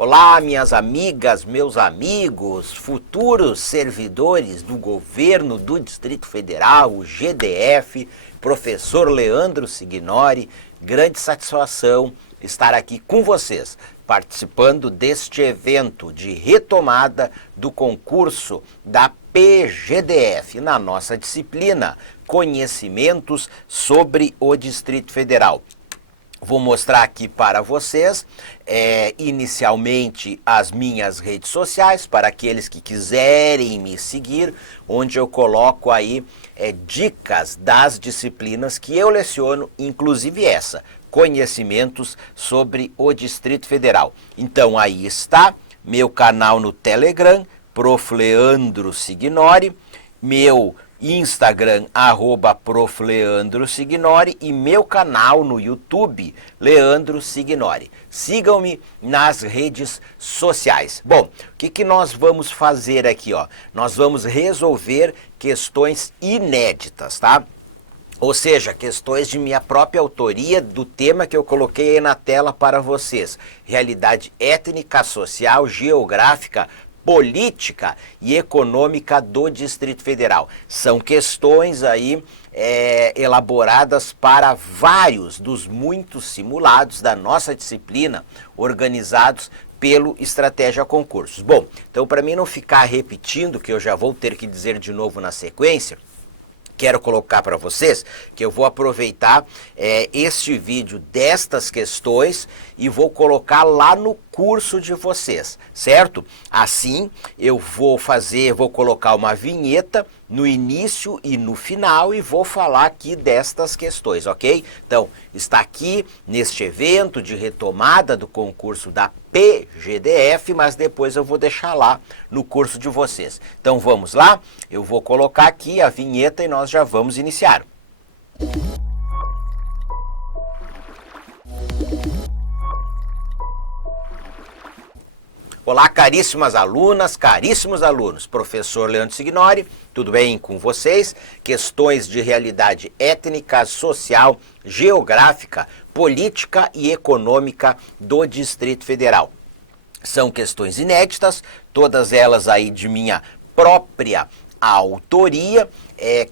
Olá, minhas amigas, meus amigos, futuros servidores do governo do Distrito Federal, o GDF, professor Leandro Signori, grande satisfação estar aqui com vocês, participando deste evento de retomada do concurso da PGDF, na nossa disciplina Conhecimentos sobre o Distrito Federal. Vou mostrar aqui para vocês, inicialmente, as minhas redes sociais, para aqueles que quiserem me seguir, onde eu coloco aí dicas das disciplinas que eu leciono, inclusive essa, Conhecimentos sobre o Distrito Federal. Então aí está meu canal no Telegram, Prof. Leandro Signori, meu Instagram, @Prof. Leandro Signori, e meu canal no YouTube, Leandro Signori. Sigam-me nas redes sociais. Bom, o que nós vamos fazer aqui, ó? Nós vamos resolver questões inéditas, tá? Ou seja, questões de minha própria autoria do tema que eu coloquei aí na tela para vocês. Realidade étnica, social, geográfica, política e econômica do Distrito Federal. São questões aí elaboradas para vários dos muitos simulados da nossa disciplina, organizados pelo Estratégia Concursos. Bom, então para mim não ficar repetindo, que eu já vou ter que dizer de novo na sequência, quero colocar para vocês que eu vou aproveitar este vídeo destas questões e vou colocar lá no curso de vocês, certo? Assim eu vou colocar uma vinheta no início e no final e vou falar aqui destas questões, ok? Então, está aqui neste evento de retomada do concurso da PGDF, mas depois eu vou deixar lá no curso de vocês. Então vamos lá? Eu vou colocar aqui a vinheta e nós já vamos iniciar. Olá, caríssimas alunas, caríssimos alunos, professor Leandro Signori, tudo bem com vocês? Questões de realidade étnica, social, geográfica, política e econômica do Distrito Federal. São questões inéditas, todas elas aí de minha própria autoria,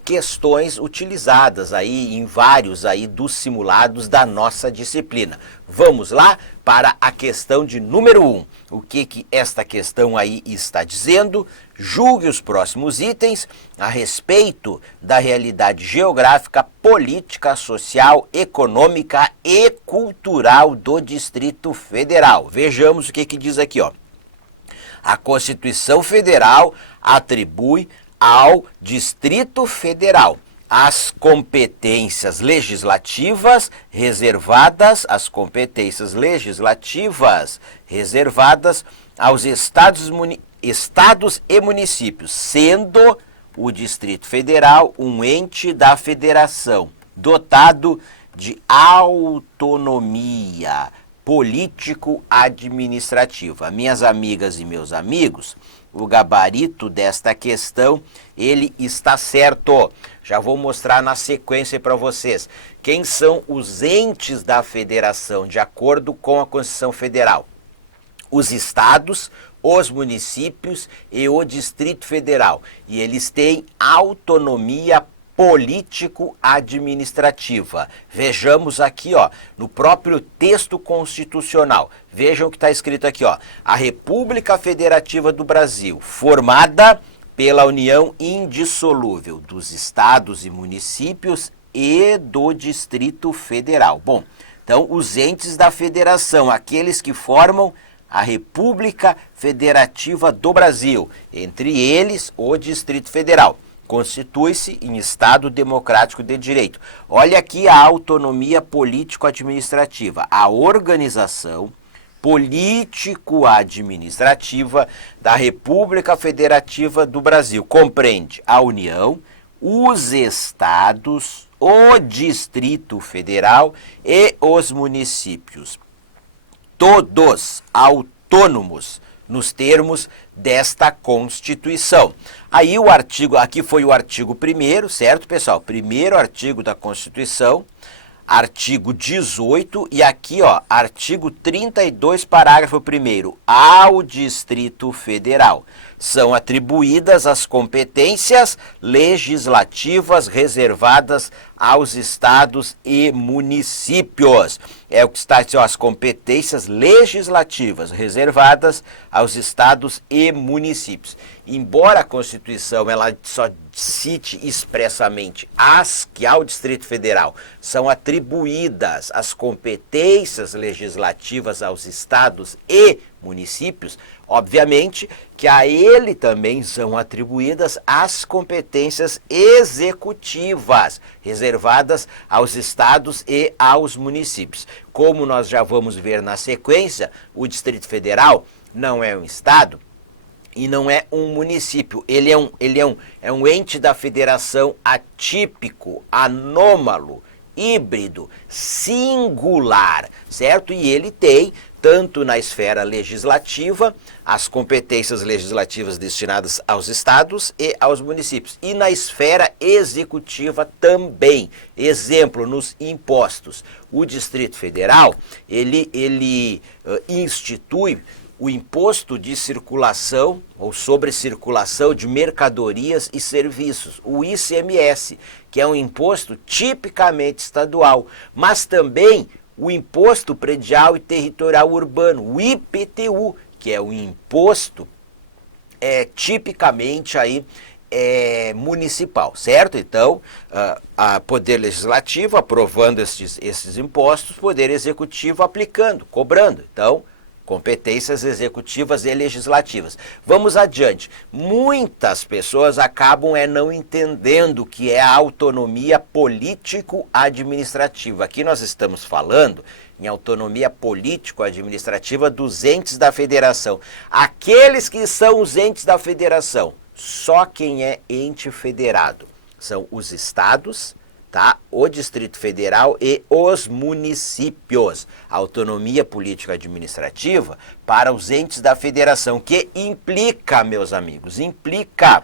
questões utilizadas aí em vários aí dos simulados da nossa disciplina. Vamos lá para a questão de número 1. O que esta questão aí está dizendo? Julgue os próximos itens a respeito da realidade geográfica, política, social, econômica e cultural do Distrito Federal. Vejamos o que diz aqui, ó. A Constituição Federal atribui ao Distrito Federal as competências legislativas reservadas aos estados e municípios, sendo o Distrito Federal um ente da federação, dotado de autonomia político-administrativa. Minhas amigas e meus amigos, o gabarito desta questão, ele está certo. Já vou mostrar na sequência para vocês quem são os entes da federação, de acordo com a Constituição Federal. Os estados, os municípios e o Distrito Federal. E eles têm autonomia político-administrativa. Vejamos aqui, ó, no próprio texto constitucional. Vejam o que está escrito aqui, ó. A República Federativa do Brasil, formada pela união indissolúvel dos estados e municípios e do Distrito Federal. Bom, então os entes da federação, aqueles que formam a República Federativa do Brasil, entre eles o Distrito Federal, constitui-se em Estado Democrático de Direito. Olha aqui a autonomia político-administrativa, a organização político-administrativa da República Federativa do Brasil. Compreende a União, os estados, o Distrito Federal e os municípios. Todos autônomos nos termos desta Constituição. Aí o artigo, aqui foi o artigo 1º, certo, pessoal? Primeiro artigo da Constituição. artigo 18 e aqui, ó, artigo 32, parágrafo 1º, ao Distrito Federal são atribuídas as competências legislativas reservadas aos estados e municípios. É o que está aqui, ó, as competências legislativas reservadas aos estados e municípios. Embora a Constituição ela só cite expressamente as que ao Distrito Federal são atribuídas as competências legislativas aos estados e municípios, obviamente que a ele também são atribuídas as competências executivas reservadas aos estados e aos municípios. Como nós já vamos ver na sequência, o Distrito Federal não é um estado e não é um município, ele é um ente da federação atípico, anômalo, híbrido, singular, certo? E ele tem, tanto na esfera legislativa, as competências legislativas destinadas aos estados e aos municípios. E na esfera executiva também. Exemplo, nos impostos. O Distrito Federal, ele institui o imposto de circulação ou sobre circulação de mercadorias e serviços, o ICMS, que é um imposto tipicamente estadual, mas também o Imposto Predial e Territorial Urbano, o IPTU, que é um imposto tipicamente aí municipal, certo? Então, a Poder Legislativo aprovando esses impostos, Poder Executivo aplicando, cobrando. Então, competências executivas e legislativas. Vamos adiante. Muitas pessoas acabam não entendendo o que é a autonomia político-administrativa. Aqui nós estamos falando em autonomia político-administrativa dos entes da federação. Aqueles que são os entes da federação, só quem é ente federado são os estados, tá? O Distrito Federal e os municípios. Autonomia político-administrativa para os entes da federação, que implica, meus amigos, implica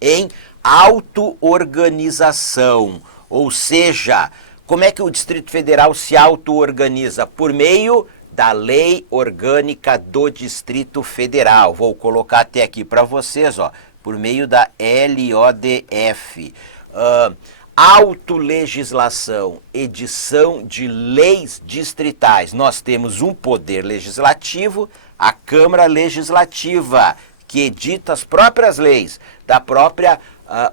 em auto-organização. Ou seja, como é que o Distrito Federal se auto-organiza? Por meio da Lei Orgânica do Distrito Federal. Vou colocar até aqui para vocês, ó, por meio da LODF. Autolegislação, edição de leis distritais. Nós temos um poder legislativo, a Câmara Legislativa, que edita as próprias leis da própria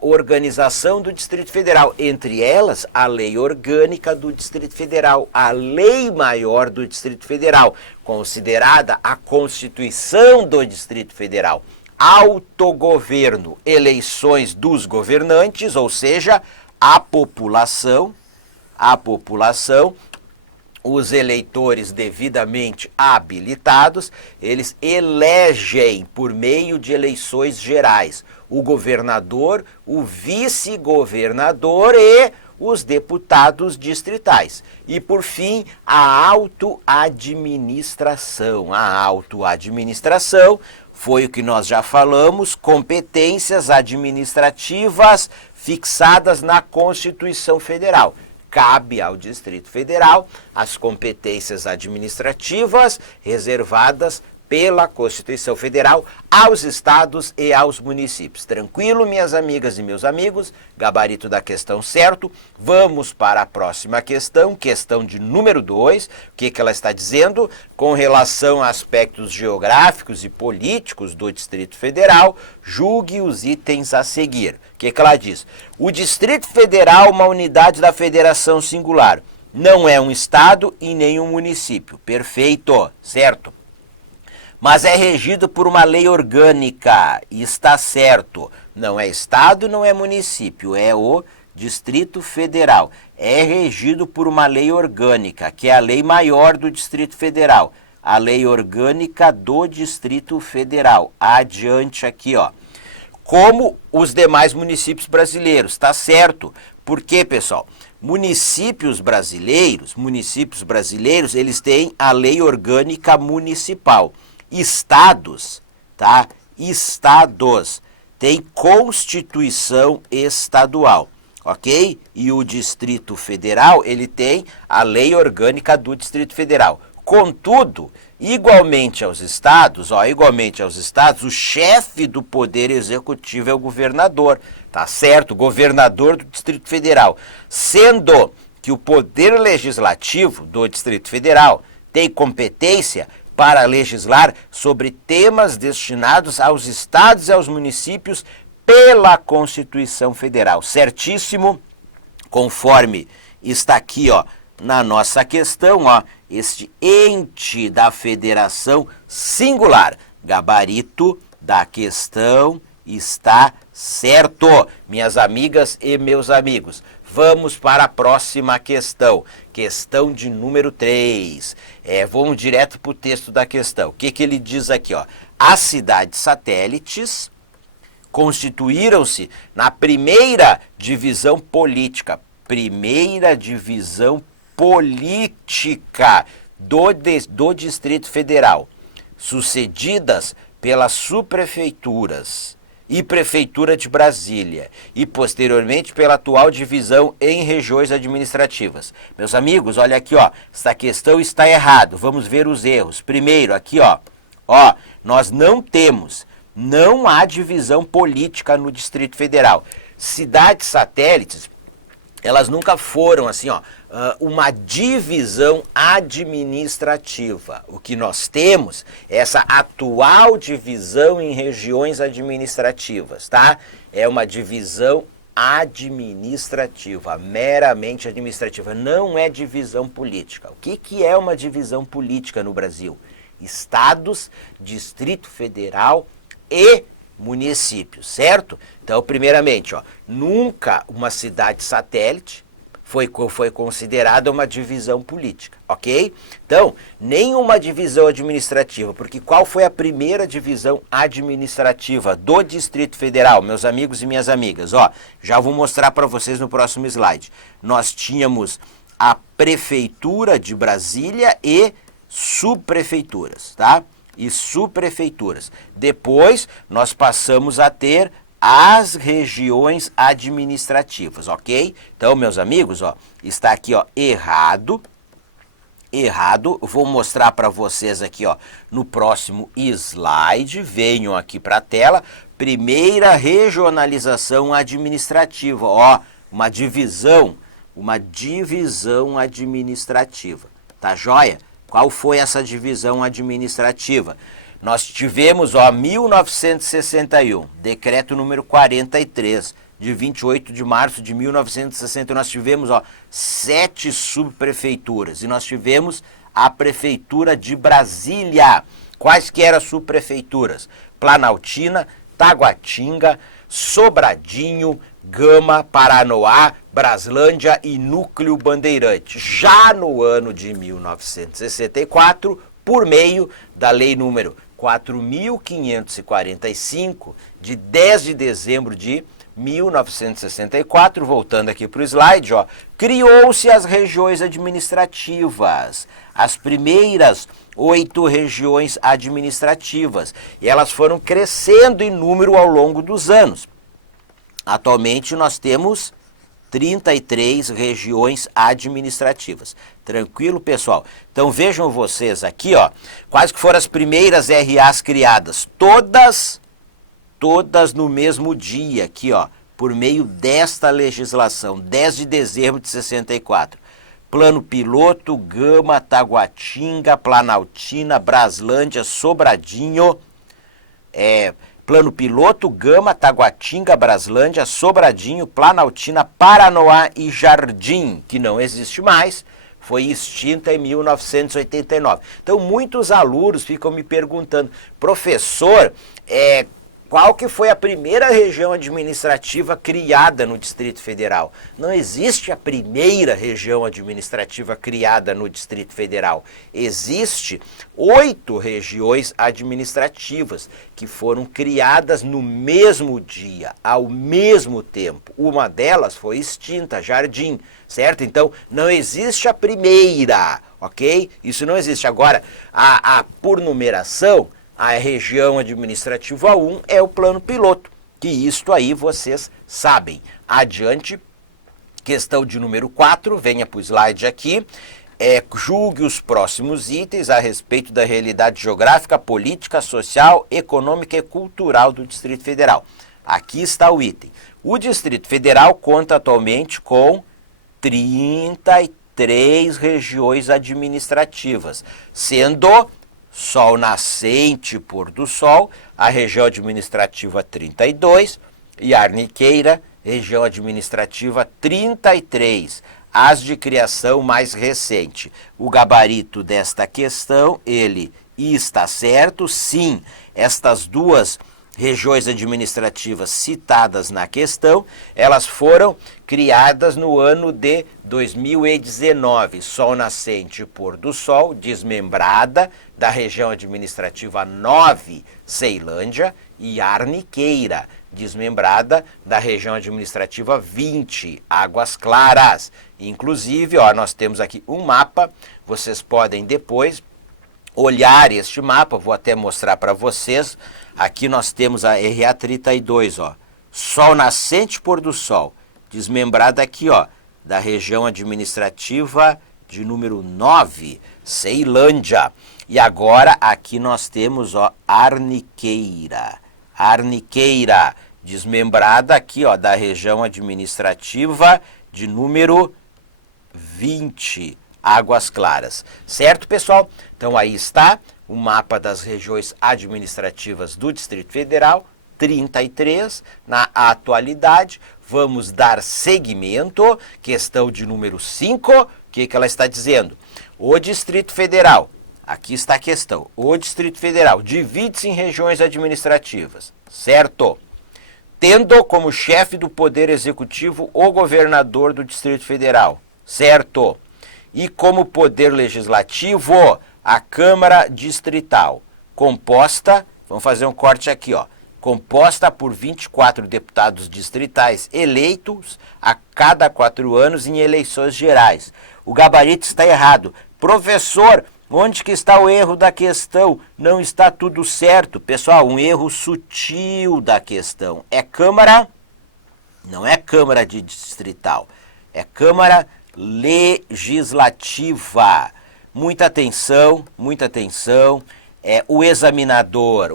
organização do Distrito Federal. Entre elas, a Lei Orgânica do Distrito Federal, a Lei Maior do Distrito Federal, considerada a Constituição do Distrito Federal. Autogoverno, eleições dos governantes, ou seja, a população, os eleitores devidamente habilitados, eles elegem por meio de eleições gerais o governador, o vice-governador e os deputados distritais. E por fim, a autoadministração. A autoadministração foi o que nós já falamos, competências administrativas fixadas na Constituição Federal. Cabe ao Distrito Federal as competências administrativas reservadas pela Constituição Federal aos estados e aos municípios. Tranquilo, minhas amigas e meus amigos? Gabarito da questão certo. Vamos para a próxima questão, questão de número 2. O que ela está dizendo? Com relação a aspectos geográficos e políticos do Distrito Federal, julgue os itens a seguir. O que ela diz? O Distrito Federal é uma unidade da federação singular. Não é um estado e nem um município. Perfeito, certo? Mas é regido por uma lei orgânica, e está certo, não é estado, não é município, é o Distrito Federal. É regido por uma lei orgânica, que é a lei maior do Distrito Federal, a lei orgânica do Distrito Federal. Adiante aqui, ó. Como os demais municípios brasileiros, está certo. Por quê, pessoal? Municípios brasileiros, eles têm a lei orgânica municipal. Estados, tá? Estados têm Constituição estadual. ok? E o Distrito Federal, ele tem a lei orgânica do Distrito Federal. Contudo, igualmente aos estados, o chefe do poder executivo é o governador, tá certo? O governador do Distrito Federal. Sendo que o poder legislativo do Distrito Federal tem competência para legislar sobre temas destinados aos estados e aos municípios pela Constituição Federal. Certíssimo? Conforme está aqui, ó, na nossa questão, ó, este ente da federação singular. Gabarito da questão está certo, minhas amigas e meus amigos. Vamos para a próxima questão. Questão de número 3. Vamos direto para o texto da questão. O que ele diz aqui, ó? As cidades satélites constituíram-se na primeira divisão política. Primeira divisão política do Distrito Federal, sucedidas pelas subprefeituras e Prefeitura de Brasília, e posteriormente pela atual divisão em regiões administrativas. Meus amigos, olha aqui, ó, essa questão está errada. Vamos ver os erros. Primeiro, aqui, ó, nós não há divisão política no Distrito Federal. Cidades satélites, elas nunca foram assim, ó, uma divisão administrativa. O que nós temos é essa atual divisão em regiões administrativas, tá? É uma divisão administrativa, meramente administrativa, não é divisão política. O que é uma divisão política no Brasil? Estados, Distrito Federal e municípios, certo? Então, primeiramente, ó, nunca uma cidade satélite foi considerada uma divisão política, ok? Então, nenhuma divisão administrativa, porque qual foi a primeira divisão administrativa do Distrito Federal, meus amigos e minhas amigas? Ó, já vou mostrar para vocês no próximo slide. Nós tínhamos a Prefeitura de Brasília e subprefeituras, tá? E subprefeituras. Depois, nós passamos a ter as regiões administrativas, ok? Então, meus amigos, ó, está aqui, ó, errado. Vou mostrar para vocês aqui, ó, no próximo slide. Venham aqui para a tela. Primeira regionalização administrativa, ó, uma divisão administrativa, tá joia? Qual foi essa divisão administrativa? Nós tivemos, ó, 1961, decreto número 43, de 28 de março de 1960, nós tivemos, ó, 7 subprefeituras e nós tivemos a Prefeitura de Brasília. Quais que eram as subprefeituras? Planaltina, Taguatinga, Sobradinho, Gama, Paranoá, Braslândia e Núcleo Bandeirante. Já no ano de 1964, por meio da Lei número 4.545, de 10 de dezembro de 1964, voltando aqui para o slide, ó, criou-se as regiões administrativas, as primeiras 8 regiões administrativas, e elas foram crescendo em número ao longo dos anos. Atualmente nós temos 33 regiões administrativas. Tranquilo, pessoal? Então vejam vocês aqui, ó, quais que foram as primeiras RAs criadas, todas no mesmo dia aqui, ó, por meio desta legislação, 10 de dezembro de 64. Plano Piloto, Gama, Taguatinga, Planaltina, Braslândia, Sobradinho, Plano Piloto, Gama, Taguatinga, Braslândia, Sobradinho, Planaltina, Paranoá e Jardim, que não existe mais, foi extinta em 1989. Então, muitos alunos ficam me perguntando, professor, qual que foi a primeira região administrativa criada no Distrito Federal? Não existe a primeira região administrativa criada no Distrito Federal. Existe 8 regiões administrativas que foram criadas no mesmo dia, ao mesmo tempo. Uma delas foi extinta, Jardim, certo? Então, não existe a primeira, ok? Isso não existe. Agora, por numeração, a região administrativa 1 é o plano piloto, que isto aí vocês sabem. Adiante, Questão de número 4, venha para o slide aqui. Julgue os próximos itens a respeito da realidade geográfica, política, social, econômica e cultural do Distrito Federal. Aqui está o item. O Distrito Federal conta atualmente com 33 regiões administrativas, sendo Sol Nascente e Pôr do Sol, a região administrativa 32, e Arniqueira, região administrativa 33, as de criação mais recente. O gabarito desta questão, ele está certo, sim, estas duas regiões administrativas citadas na questão, elas foram criadas no ano de 2019. Sol Nascente e Pôr do Sol, desmembrada da região administrativa 9, Ceilândia, e Arniqueira, desmembrada da região administrativa 20, Águas Claras. Inclusive, ó, nós temos aqui um mapa, vocês podem depois olhar este mapa, vou até mostrar para vocês. Aqui nós temos a RA 32, ó, Sol Nascente, Pôr do Sol, desmembrada aqui, ó, da região administrativa de número 9, Ceilândia. E agora aqui nós temos, ó, Arniqueira, desmembrada aqui, ó, da região administrativa de número 20, Águas Claras. Certo, pessoal? Então aí está o mapa das regiões administrativas do Distrito Federal, 33 na atualidade. Vamos dar seguimento. Questão de número 5, o que ela está dizendo? O Distrito Federal, aqui está a questão, o Distrito Federal divide-se em regiões administrativas, certo? Tendo como chefe do Poder Executivo o governador do Distrito Federal, certo? E como Poder Legislativo, a Câmara Distrital, composta, vamos fazer um corte aqui, ó, composta por 24 deputados distritais eleitos a cada 4 anos em eleições gerais. O gabarito está errado. Professor, onde que está o erro da questão? Não está tudo certo. Pessoal, um erro sutil da questão. É Câmara, não é Câmara de Distrital, é Câmara Legislativa. Muita atenção, muita atenção. O examinador,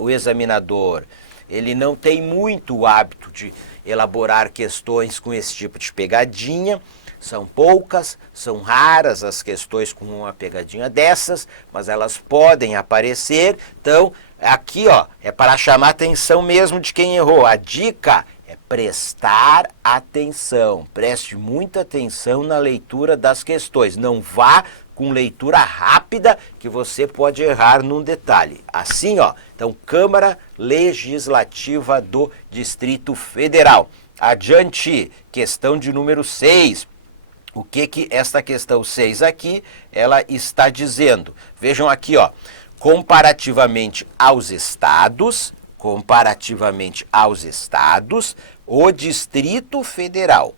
ele não tem muito hábito de elaborar questões com esse tipo de pegadinha. São poucas, são raras as questões com uma pegadinha dessas, mas elas podem aparecer. Então, aqui, ó, é para chamar a atenção mesmo de quem errou. A dica é prestar atenção. Preste muita atenção na leitura das questões. Não vá com leitura rápida que você pode errar num detalhe. Assim, ó, então, Câmara Legislativa do Distrito Federal. Adiante, questão de número 6. O que esta questão 6 aqui, ela está dizendo? Vejam aqui, ó, comparativamente aos estados, o Distrito Federal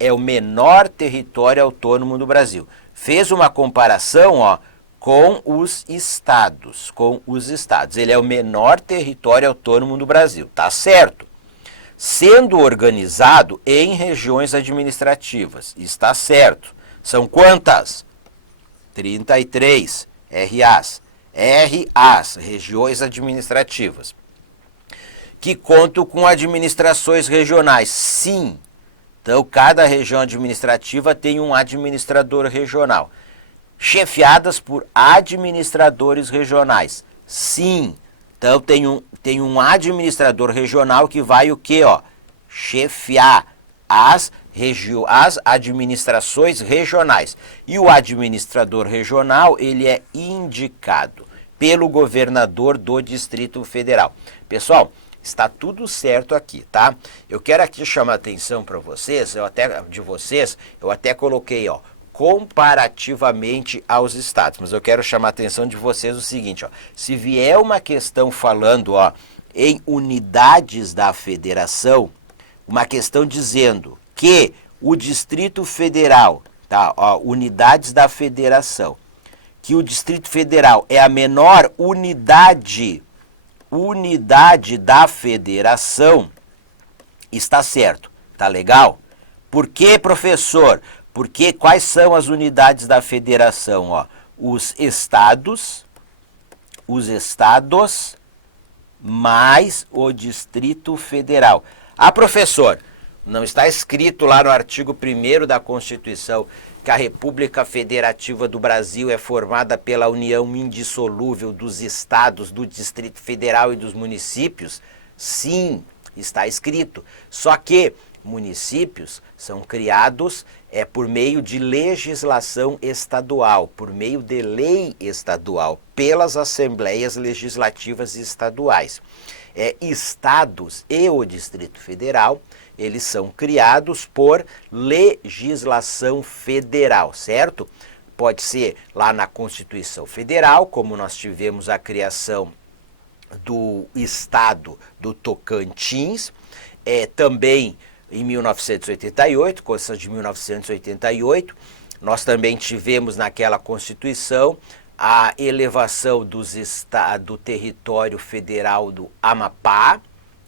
é o menor território autônomo do Brasil. Fez uma comparação, ó, com os estados. Ele é o menor território autônomo do Brasil, tá certo? Sendo organizado em regiões administrativas, está certo. São quantas? 33 RAs, regiões administrativas, que contam com administrações regionais. Sim, então cada região administrativa tem um administrador regional, chefiadas por administradores regionais. Sim, então tem um administrador regional que vai o quê, ó? Chefiar as administrações regionais. E o administrador regional, ele é indicado pelo governador do Distrito Federal. Pessoal, está tudo certo aqui, tá? Eu quero aqui chamar a atenção para vocês, eu até coloquei, ó, comparativamente aos estados, mas eu quero chamar a atenção de vocês o seguinte, ó, se vier uma questão falando, ó, em unidades da federação, uma questão dizendo que o Distrito Federal, tá, ó, unidades da federação, que o Distrito Federal é a menor unidade da federação, está certo, tá legal? Por que, professor? Porque quais são as unidades da federação? Ó? Os estados mais o Distrito Federal. Ah, professor, não está escrito lá no artigo 1º da Constituição que a República Federativa do Brasil é formada pela união indissolúvel dos estados, do Distrito Federal e dos municípios? Sim, está escrito. Só que municípios são criados por meio de legislação estadual, por meio de lei estadual, pelas assembleias legislativas estaduais. Estados e o Distrito Federal, eles são criados por legislação federal, certo? Pode ser lá na Constituição Federal, como nós tivemos a criação do Estado do Tocantins, também em 1988, Constituição de 1988, nós também tivemos naquela Constituição a elevação do território federal do Amapá,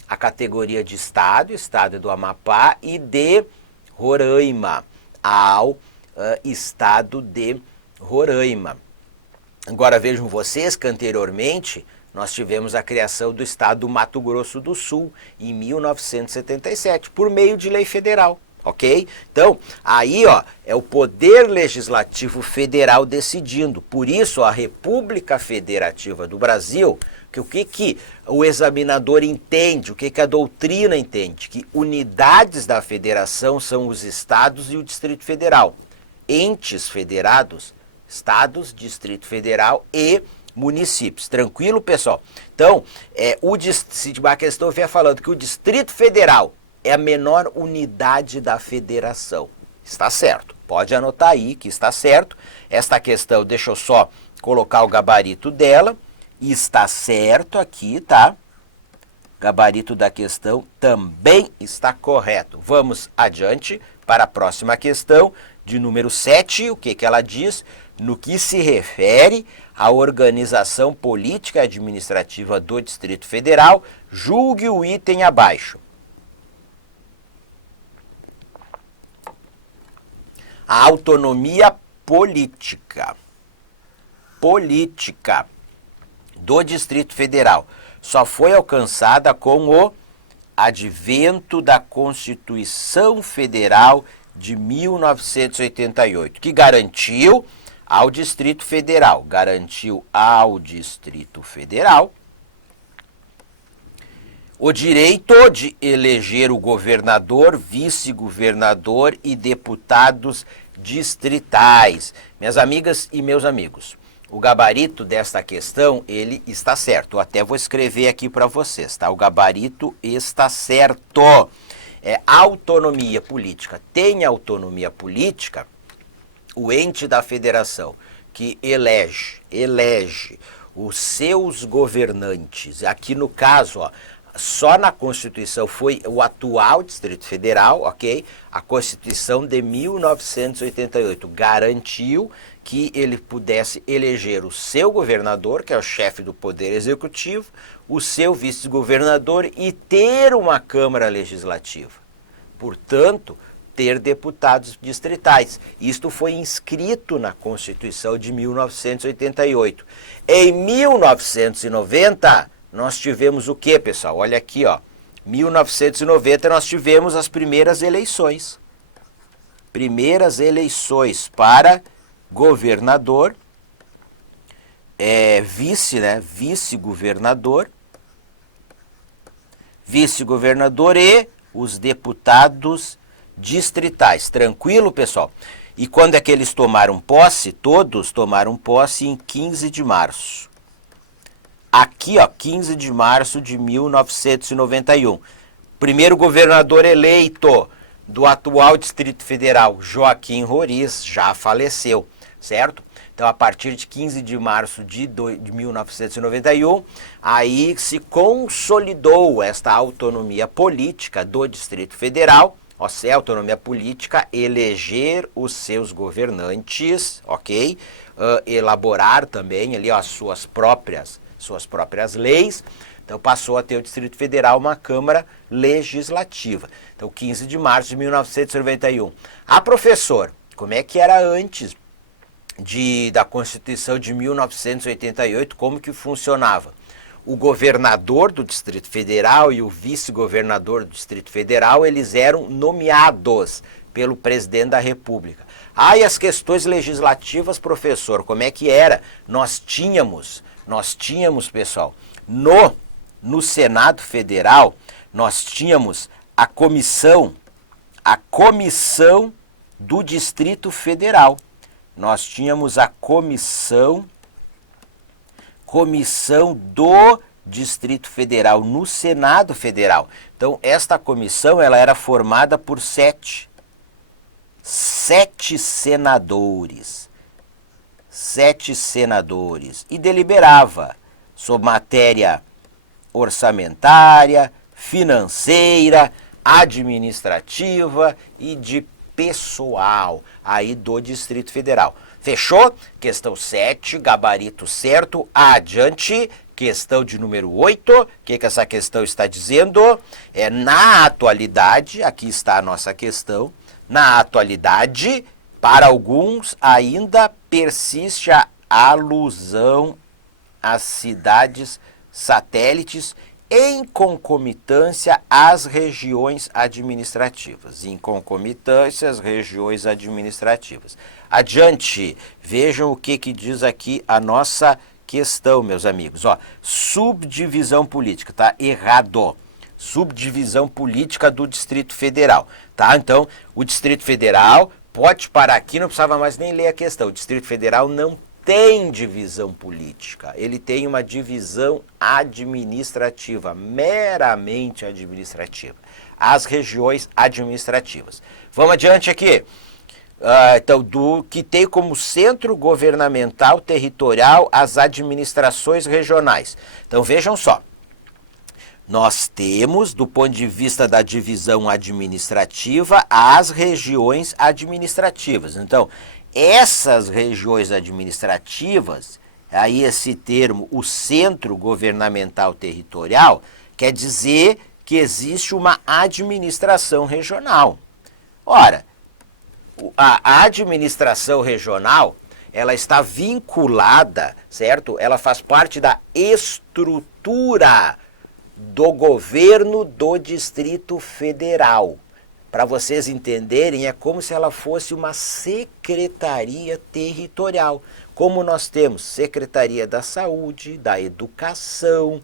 a categoria de Estado do Amapá, e de Roraima, ao Estado de Roraima. Agora vejam vocês que anteriormente nós tivemos a criação do Estado do Mato Grosso do Sul em 1977, por meio de lei federal, ok? Então, aí é o Poder Legislativo Federal decidindo. Por isso, a República Federativa do Brasil, o que o examinador entende, o que a doutrina entende? Que unidades da federação são os estados e o Distrito Federal. Entes federados, estados, Distrito Federal e municípios. Tranquilo, pessoal? Então, se a questão vier falando que o Distrito Federal é a menor unidade da federação, está certo. Pode anotar aí que está certo. Esta questão, deixa eu só colocar o gabarito dela. Está certo aqui, tá? Gabarito da questão também está correto. Vamos adiante para a próxima questão, de número 7. O que ela diz? No que se refere à organização política e administrativa do Distrito Federal, julgue o item abaixo. A autonomia política do Distrito Federal só foi alcançada com o advento da Constituição Federal de 1988, que garantiu ao Distrito Federal, o direito de eleger o governador, vice-governador e deputados distritais. Minhas amigas e meus amigos, o gabarito desta questão, ele está certo. Eu até vou escrever aqui para vocês, tá? O gabarito está certo. Autonomia política. Tem autonomia política o ente da federação que elege os seus governantes. Aqui no caso, só na Constituição foi o atual Distrito Federal, ok? A Constituição de 1988 garantiu que ele pudesse eleger o seu governador, que é o chefe do Poder Executivo, o seu vice-governador e ter uma Câmara Legislativa. Portanto, ter deputados distritais. Isto foi inscrito na Constituição de 1988. Em 1990, nós tivemos o que, pessoal? Olha aqui, 1990 nós tivemos as primeiras eleições. Primeiras eleições para governador, vice-governador e os deputados distritais. Tranquilo, pessoal? E quando é que eles tomaram posse? Todos tomaram posse em 15 de março. Aqui, 15 de março de 1991. Primeiro governador eleito do atual Distrito Federal, Joaquim Roriz, já faleceu, certo? Então, a partir de 15 de março de 1991, aí se consolidou esta autonomia política do Distrito Federal, autonomia política, eleger os seus governantes, ok? Elaborar também ali as suas próprias suas próprias leis. Então passou a ter o Distrito Federal uma Câmara Legislativa. Então 15 de março de 1991. Professor, como é que era antes da Constituição de 1988, como que funcionava? O governador do Distrito Federal e o vice-governador do Distrito Federal, eles eram nomeados pelo presidente da República. E as questões legislativas, professor, como é que era? Nós tínhamos, pessoal, no Senado Federal, nós tínhamos a comissão do Distrito Federal. Nós tínhamos a comissão do Distrito Federal no Senado Federal. Então, esta comissão ela era formada por sete senadores. 7 senadores. E deliberava sobre matéria orçamentária, financeira, administrativa e de pessoal aí do Distrito Federal. Fechou? Questão 7, gabarito certo. Adiante. Questão de número 8. O que essa questão está dizendo? Na atualidade, aqui está a nossa questão, na atualidade, para alguns ainda persiste a alusão às cidades satélites em concomitância às regiões administrativas. Em concomitância às regiões administrativas. Adiante, vejam o que diz aqui a nossa questão, meus amigos. Subdivisão política, tá? Errado. Subdivisão política do Distrito Federal, tá? Então, o Distrito Federal, pode parar aqui, não precisava mais nem ler a questão. O Distrito Federal não tem divisão política, ele tem uma divisão administrativa, meramente administrativa, as regiões administrativas. Vamos adiante aqui. Então, que tem como centro governamental territorial as administrações regionais. Então, vejam só, nós temos, do ponto de vista da divisão administrativa, as regiões administrativas. Então, essas regiões administrativas, aí esse termo, o centro governamental territorial, quer dizer que existe uma administração regional. Ora, a administração regional, ela está vinculada, certo? Ela faz parte da estrutura do governo do Distrito Federal. Para vocês entenderem, é como se ela fosse uma secretaria territorial. Como nós temos Secretaria da Saúde, da Educação,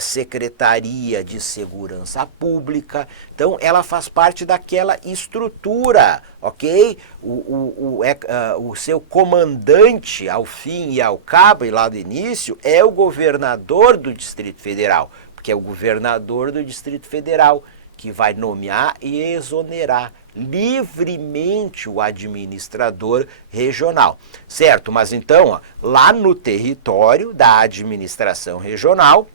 Secretaria de Segurança Pública. Então, ela faz parte daquela estrutura, ok? O seu comandante, ao fim e ao cabo, e lá do início, é o governador do Distrito Federal, porque é o governador do Distrito Federal que vai nomear e exonerar livremente o administrador regional, certo? Mas então, lá no território da administração regional,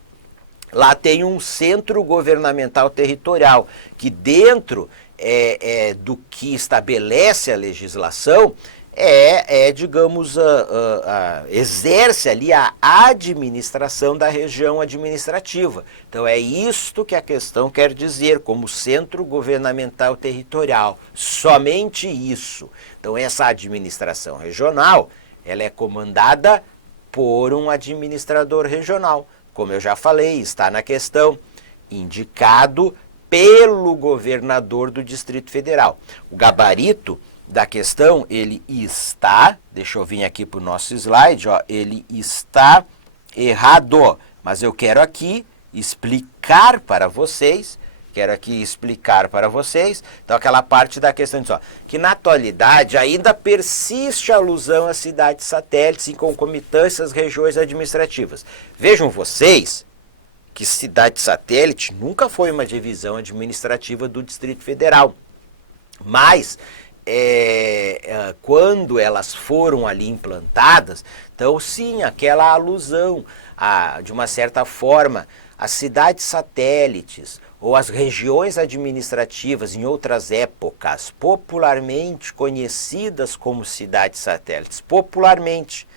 lá tem um centro governamental territorial, que dentro do que estabelece a legislação, digamos, exerce ali a administração da região administrativa. Então é isto que a questão quer dizer, como centro governamental territorial, somente isso. Então essa administração regional, ela é comandada por um administrador regional. Como eu já falei, está na questão, indicado pelo governador do Distrito Federal. O gabarito da questão, ele está, deixa eu vir aqui para o nosso slide, ele está errado, mas eu quero aqui explicar para vocês, então aquela parte da questão diz, que na atualidade ainda persiste a alusão às cidades satélites em concomitância às regiões administrativas. Vejam vocês que cidade satélite nunca foi uma divisão administrativa do Distrito Federal, mas quando elas foram ali implantadas, então sim, aquela alusão, de uma certa forma, as cidades satélites ou as regiões administrativas em outras épocas, popularmente conhecidas como cidades satélites, popularmente,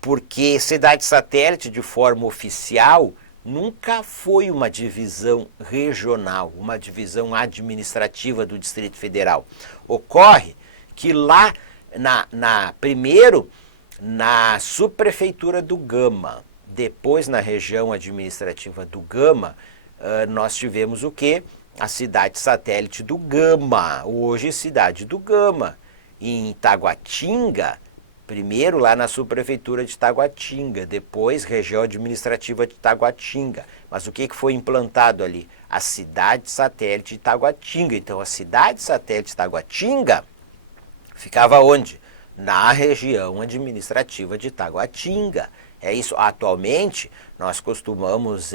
Porque cidade satélite, de forma oficial, nunca foi uma divisão regional, uma divisão administrativa do Distrito Federal. Ocorre que lá, primeiro, na subprefeitura do Gama, depois na região administrativa do Gama, nós tivemos o quê? A cidade satélite do Gama, hoje cidade do Gama. Em Taguatinga, primeiro lá na subprefeitura de Taguatinga, depois região administrativa de Taguatinga. Mas o que foi implantado ali? A cidade satélite de Taguatinga. Então a cidade satélite de Taguatinga ficava onde? Na região administrativa de Taguatinga. É isso. Atualmente nós costumamos,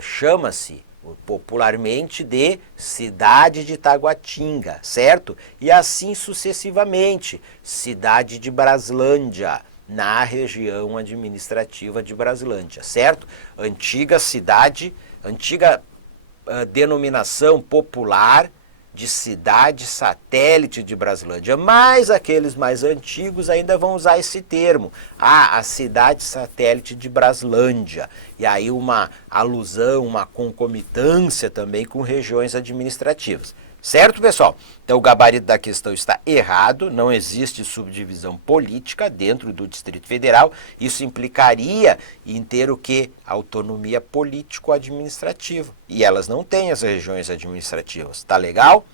chama-se popularmente de cidade de Taguatinga, certo? E assim sucessivamente, cidade de Braslândia, na região administrativa de Braslândia, certo? Antiga cidade, antiga denominação popular de cidade satélite de Braslândia, mas aqueles mais antigos ainda vão usar esse termo, a cidade satélite de Braslândia, e aí uma alusão, uma concomitância também com regiões administrativas. Certo, pessoal? Então o gabarito da questão está errado, não existe subdivisão política dentro do Distrito Federal, isso implicaria em ter o quê? Autonomia político-administrativa, e elas não têm as regiões administrativas, tá legal?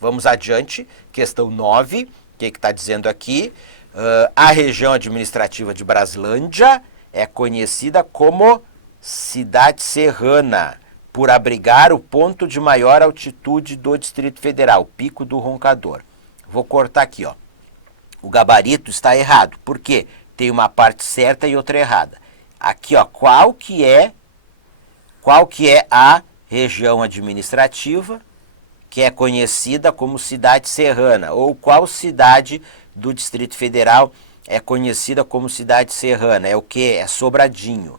Vamos adiante, questão 9, o que está dizendo aqui? A região administrativa de Braslândia é conhecida como cidade serrana, por abrigar o ponto de maior altitude do Distrito Federal, Pico do Roncador. Vou cortar aqui, ó. O gabarito está errado. Por quê? Tem uma parte certa e outra errada. Aqui, ó, qual que é a região administrativa que é conhecida como cidade serrana? Ou qual cidade do Distrito Federal é conhecida como cidade serrana? É o quê? É Sobradinho.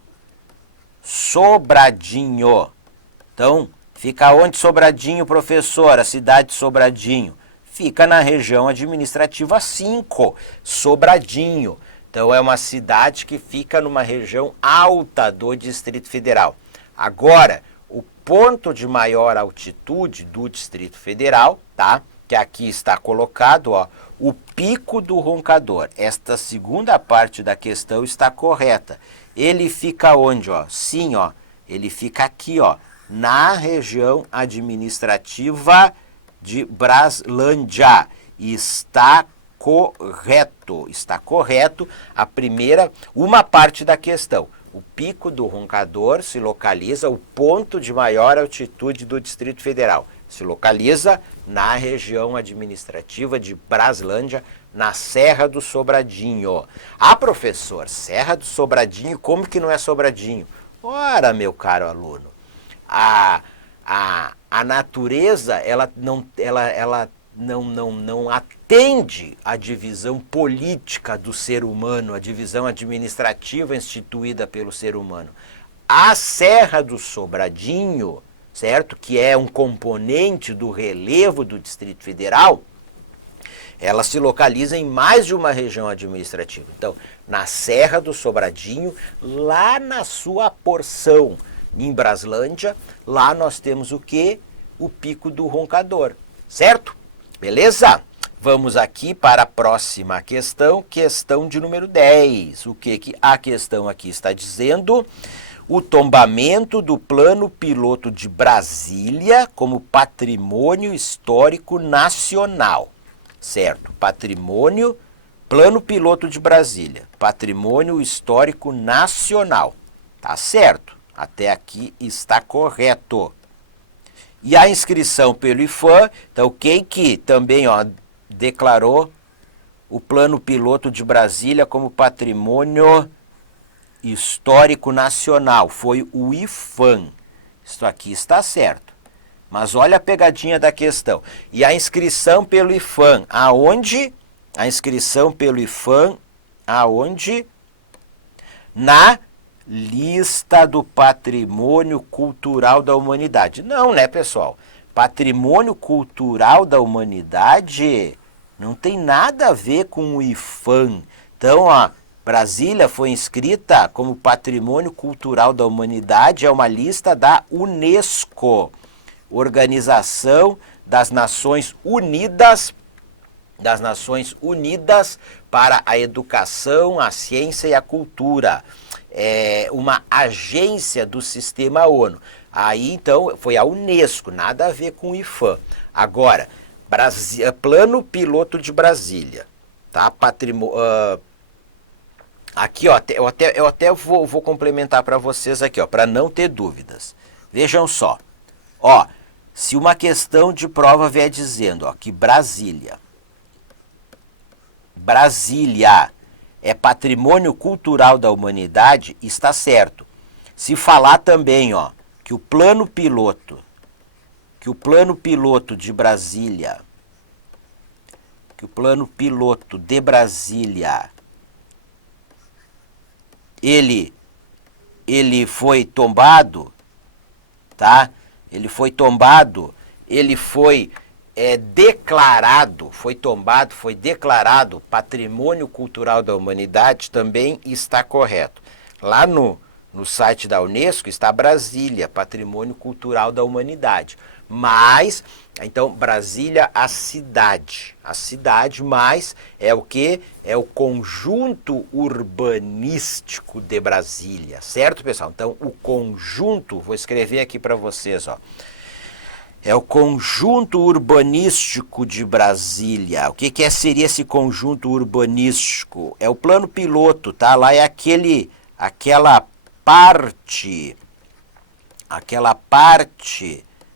Sobradinho. Então, fica onde Sobradinho, professor? A cidade de Sobradinho. Fica na região administrativa 5, Sobradinho. Então, é uma cidade que fica numa região alta do Distrito Federal. Agora, o ponto de maior altitude do Distrito Federal, tá? Que aqui está colocado, ó, o Pico do Roncador. Esta segunda parte da questão está correta. Ele fica onde, ó? Sim, ó. Ele fica aqui, ó, na região administrativa de Braslândia. Está correto, uma parte da questão. O Pico do Roncador se localiza, o ponto de maior altitude do Distrito Federal, se localiza na região administrativa de Braslândia, na Serra do Sobradinho. Ah, professor, Serra do Sobradinho, como que não é Sobradinho? Ora, meu caro aluno, a natureza ela não atende à divisão política do ser humano, a divisão administrativa instituída pelo ser humano. A Serra do Sobradinho, certo, que é um componente do relevo do Distrito Federal, ela se localiza em mais de uma região administrativa. Então, na Serra do Sobradinho, lá na sua porção em Braslândia, lá nós temos o quê? O Pico do Roncador, certo? Beleza? Vamos aqui para a próxima questão, questão de número 10. O que a questão aqui está dizendo? O tombamento do Plano Piloto de Brasília como patrimônio histórico nacional. Certo, Plano Piloto de Brasília, patrimônio histórico nacional. Tá certo, até aqui está correto. E a inscrição pelo IPHAN, então quem que também, ó, declarou o Plano Piloto de Brasília como patrimônio histórico nacional? Foi o IPHAN. Isso aqui está certo. Mas olha a pegadinha da questão. E a inscrição pelo IPHAN, aonde? A inscrição pelo IPHAN, aonde? Na lista do Patrimônio Cultural da Humanidade. Não, né, pessoal? Patrimônio Cultural da Humanidade não tem nada a ver com o IPHAN. Então, ó, Brasília foi inscrita como Patrimônio Cultural da Humanidade, é uma lista da Unesco, Organização das Nações Unidas, para a Educação, a Ciência e a Cultura. É uma agência do sistema ONU. Aí, então, foi a Unesco, nada a ver com o IFAM. Agora, Plano Piloto de Brasília, tá? Aqui, ó, eu até vou complementar para vocês aqui, ó, para não ter dúvidas. Vejam só, ó, se uma questão de prova vier dizendo, ó, que Brasília é patrimônio cultural da humanidade, está certo. Se falar também, ó, que o plano piloto de Brasília, ele foi tombado, tá? Ele foi declarado Patrimônio Cultural da Humanidade, também está correto. Lá no site da Unesco está Brasília, Patrimônio Cultural da Humanidade. Mas, então, Brasília, a cidade, mas é o quê? É o conjunto urbanístico de Brasília, certo, pessoal? Então, o conjunto, vou escrever aqui para vocês, ó. É o conjunto urbanístico de Brasília. O que seria esse conjunto urbanístico? É o plano piloto, tá? Lá é aquela parte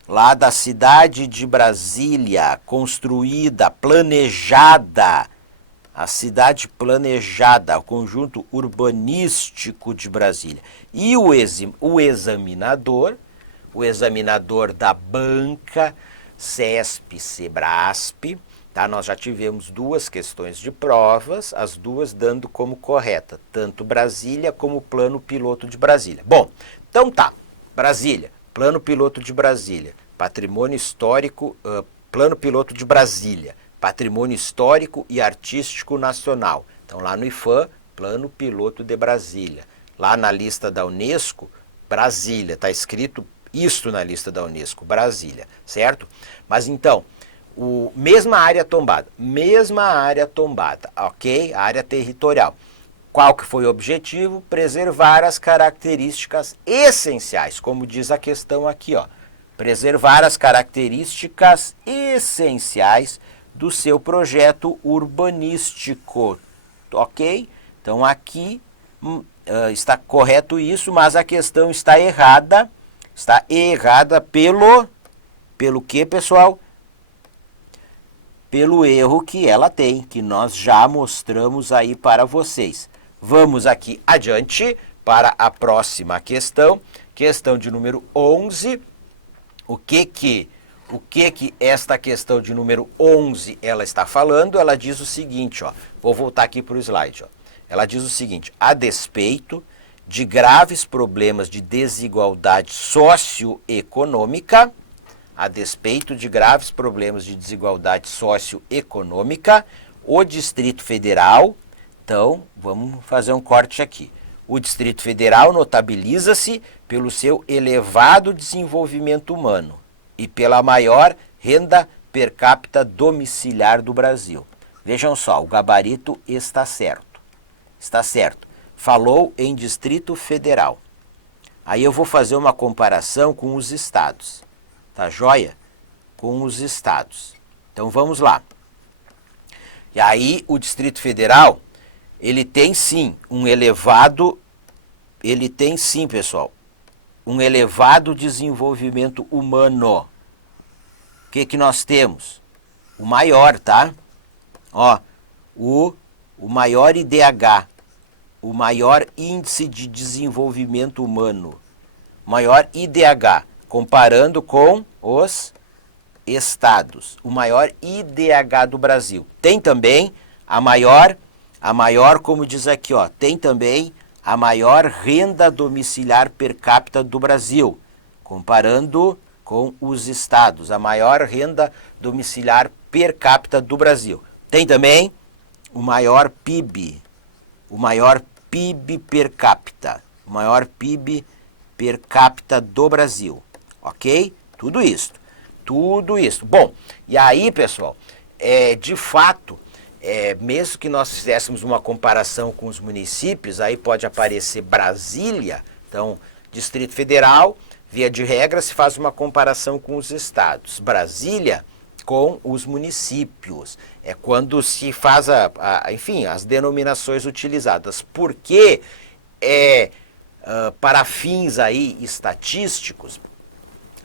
lá da cidade de Brasília, construída, planejada, a cidade planejada, o conjunto urbanístico de Brasília. E o examinador da banca, CESP, SEBRASP, tá? Nós já tivemos 2 questões de provas, as 2 dando como correta, tanto Brasília como Plano Piloto de Brasília. Bom, então tá, Brasília, Plano Piloto de Brasília, Patrimônio Histórico, Plano Piloto de Brasília, Patrimônio Histórico e Artístico Nacional. Então lá no IFAM, Plano Piloto de Brasília. Lá na lista da Unesco, Brasília, está escrito isto na lista da Unesco, Brasília, certo? Mas então, mesma área tombada, ok? A área territorial. Qual que foi o objetivo? Preservar as características essenciais, como diz a questão aqui, ó. Preservar as características essenciais do seu projeto urbanístico, ok? Então aqui está correto isso, mas a questão está errada. Está errada pelo que, pessoal? Pelo erro que ela tem, que nós já mostramos aí para vocês. Vamos aqui adiante para a próxima questão, questão de número 11. O que esta questão de número 11 ela está falando? Ela diz o seguinte, ó. Vou voltar aqui para o slide, ó. Ela diz o seguinte: a despeito de graves problemas de desigualdade socioeconômica, o Distrito Federal, então, vamos fazer um corte aqui. O Distrito Federal notabiliza-se pelo seu elevado desenvolvimento humano e pela maior renda per capita domiciliar do Brasil. Vejam só, o gabarito está certo. Está certo. Falou em Distrito Federal. Aí eu vou fazer uma comparação com os estados. Tá joia? Com os estados. Então vamos lá. E aí o Distrito Federal, ele tem sim pessoal, um elevado desenvolvimento humano. O que nós temos? O maior, tá? Ó, o maior IDH, o maior Índice de Desenvolvimento Humano, maior IDH, comparando com os estados, o maior IDH do Brasil. Tem também a maior, como diz aqui, ó, tem também a maior renda domiciliar per capita do Brasil, comparando com os estados, a maior renda domiciliar per capita do Brasil. Tem também o maior PIB o maior PIB per capita. O maior PIB per capita do Brasil. Ok? Tudo isso. Tudo isso. Bom, e aí, pessoal, de fato, mesmo que nós fizéssemos uma comparação com os municípios, aí pode aparecer Brasília. Então, Distrito Federal, via de regra, se faz uma comparação com os estados. Brasília com os municípios. É quando se faz, enfim, as denominações utilizadas. Porque, para fins aí estatísticos,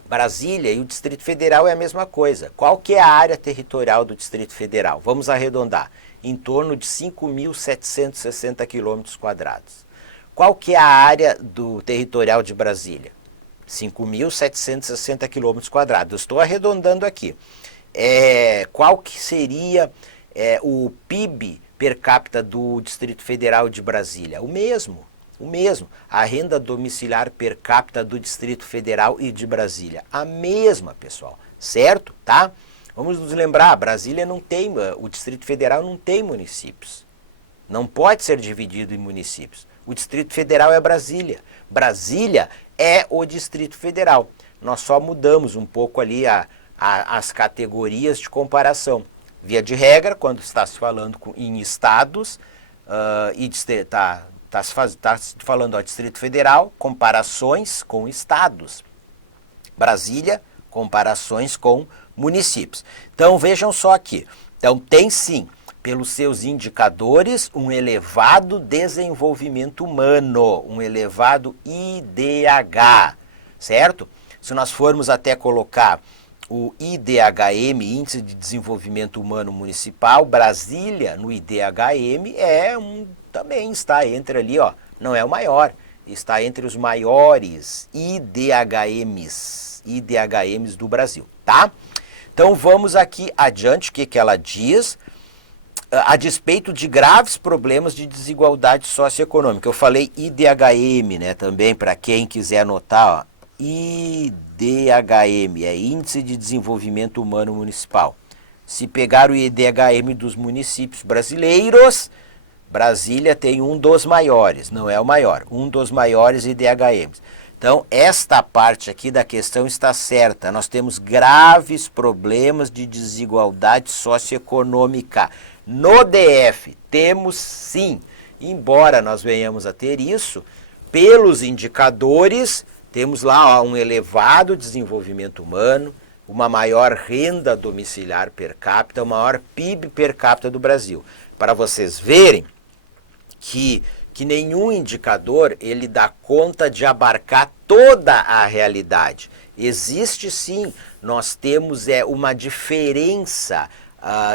Brasília e o Distrito Federal é a mesma coisa. Qual que é a área territorial do Distrito Federal? Vamos arredondar. Em torno de 5.760 km². Qual que é a área do territorial de Brasília? 5.760 km². Estou arredondando aqui. Qual que seria o PIB per capita do Distrito Federal de Brasília? O mesmo. A renda domiciliar per capita do Distrito Federal e de Brasília. A mesma, pessoal. Certo? Tá? Vamos nos lembrar, Brasília não tem, o Distrito Federal não tem municípios. Não pode ser dividido em municípios. O Distrito Federal é Brasília. Brasília é o Distrito Federal. Nós só mudamos um pouco ali as categorias de comparação. Via de regra, quando está se falando em estados está se falando ao Distrito Federal, comparações com estados. Brasília, comparações com municípios. Então vejam só aqui. Então tem sim, pelos seus indicadores, um elevado desenvolvimento humano, um elevado IDH, certo? Se nós formos até colocar o IDHM, Índice de Desenvolvimento Humano Municipal, Brasília, no IDHM, também está entre ali, ó, não é o maior, está entre os maiores IDHMs do Brasil, tá? Então vamos aqui adiante, o que ela diz? A despeito de graves problemas de desigualdade socioeconômica. Eu falei IDHM, né, também, para quem quiser anotar, ó, IDHM, é Índice de Desenvolvimento Humano Municipal. Se pegar o IDHM dos municípios brasileiros, Brasília tem um dos maiores, não é o maior, um dos maiores IDHMs. Então, esta parte aqui da questão está certa. Nós temos graves problemas de desigualdade socioeconômica. No DF, temos sim, embora nós venhamos a ter isso, pelos indicadores, temos lá um elevado desenvolvimento humano, uma maior renda domiciliar per capita, o maior PIB per capita do Brasil. Para vocês verem que nenhum indicador ele dá conta de abarcar toda a realidade. Existe sim, nós temos uma diferença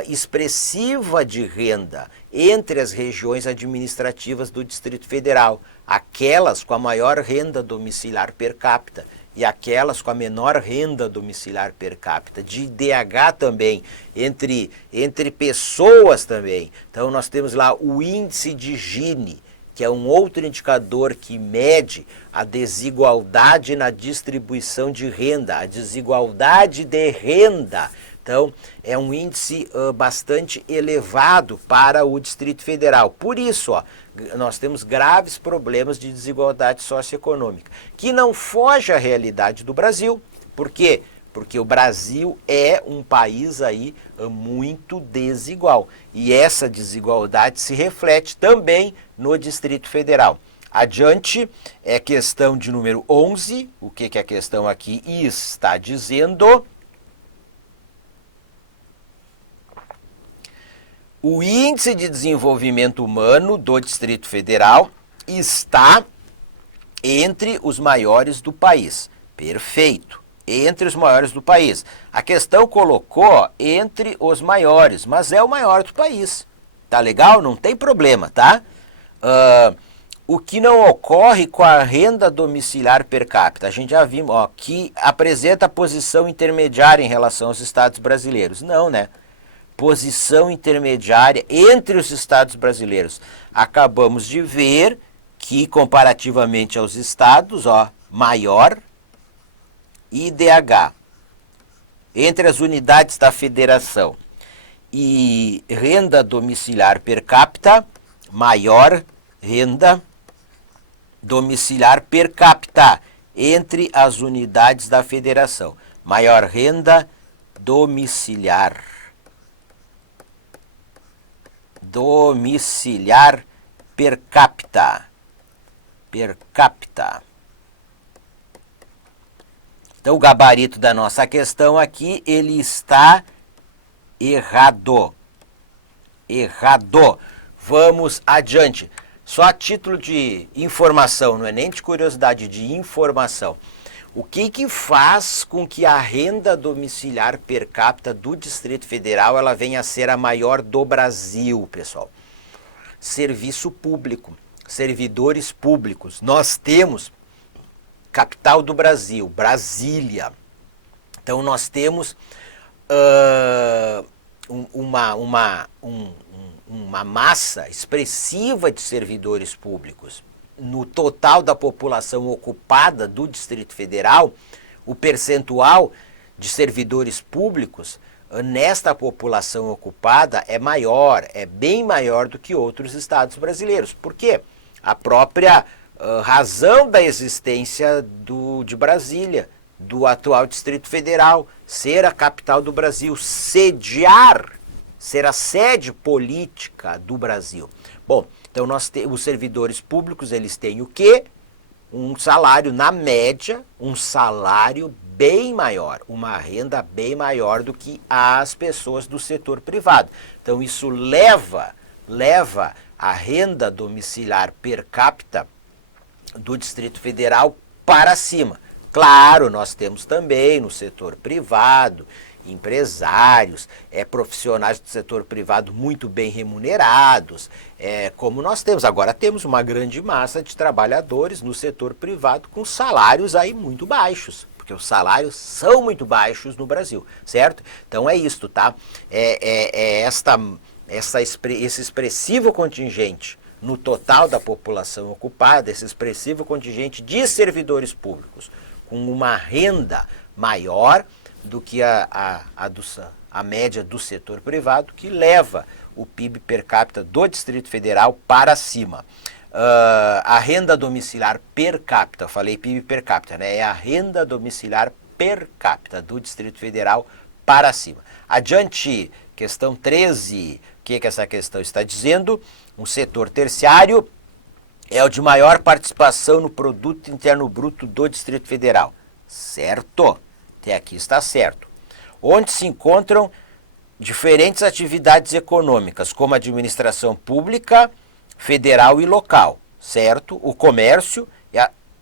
expressiva de renda entre as regiões administrativas do Distrito Federal, aquelas com a maior renda domiciliar per capita e aquelas com a menor renda domiciliar per capita, de IDH também, entre pessoas também. Então nós temos lá o índice de Gini, que é um outro indicador que mede a desigualdade na distribuição de renda, a desigualdade de renda. Então, é um índice bastante elevado para o Distrito Federal. Por isso, ó, nós temos graves problemas de desigualdade socioeconômica, que não foge à realidade do Brasil. Por quê? Porque o Brasil é um país aí muito desigual. E essa desigualdade se reflete também no Distrito Federal. Adiante, é questão de número 11. O que a questão aqui está dizendo? O Índice de Desenvolvimento Humano do Distrito Federal está entre os maiores do país. Perfeito. Entre os maiores do país. A questão colocou entre os maiores, mas é o maior do país. Tá legal? Não tem problema, tá? O que não ocorre com a renda domiciliar per capita? A gente já viu, ó, que apresenta posição intermediária em relação aos estados brasileiros. Não, né? Posição intermediária entre os estados brasileiros. Acabamos de ver que, comparativamente aos estados, ó, maior IDH. Entre as unidades da federação e renda domiciliar per capita, maior renda domiciliar per capita entre as unidades da federação. Maior renda domiciliar per capita. Então, o gabarito da nossa questão aqui, ele está errado. Vamos adiante. Só a título de informação, não é nem de curiosidade, de informação. O que faz com que a renda domiciliar per capita do Distrito Federal ela venha a ser a maior do Brasil, pessoal? Serviço público, servidores públicos. Nós temos capital do Brasil, Brasília. Então nós temos uma massa expressiva de servidores públicos. No total da população ocupada do Distrito Federal, o percentual de servidores públicos nesta população ocupada é maior, é bem maior do que outros estados brasileiros. Por quê? A própria razão da existência de Brasília, do atual Distrito Federal, ser a capital do Brasil, ser a sede política do Brasil. Bom, então os servidores públicos, eles têm o quê? Um salário, na média, um salário bem maior, uma renda bem maior do que as pessoas do setor privado. Então isso leva a renda domiciliar per capita do Distrito Federal para cima. Claro, nós temos também no setor privado empresários, profissionais do setor privado muito bem remunerados, como nós temos. Agora temos uma grande massa de trabalhadores no setor privado com salários aí muito baixos, porque os salários são muito baixos no Brasil, certo? Então é isto, tá? Esse expressivo contingente no total da população ocupada, esse expressivo contingente de servidores públicos com uma renda maior do que a média do setor privado, que leva o PIB per capita do Distrito Federal para cima. A renda domiciliar per capita, falei PIB per capita, né? É a renda domiciliar per capita do Distrito Federal para cima. Adiante, questão 13. O que essa questão está dizendo? Um setor terciário é o de maior participação no Produto Interno Bruto do Distrito Federal. Certo? Até aqui está certo. Onde se encontram diferentes atividades econômicas, como administração pública, federal e local, certo? O comércio,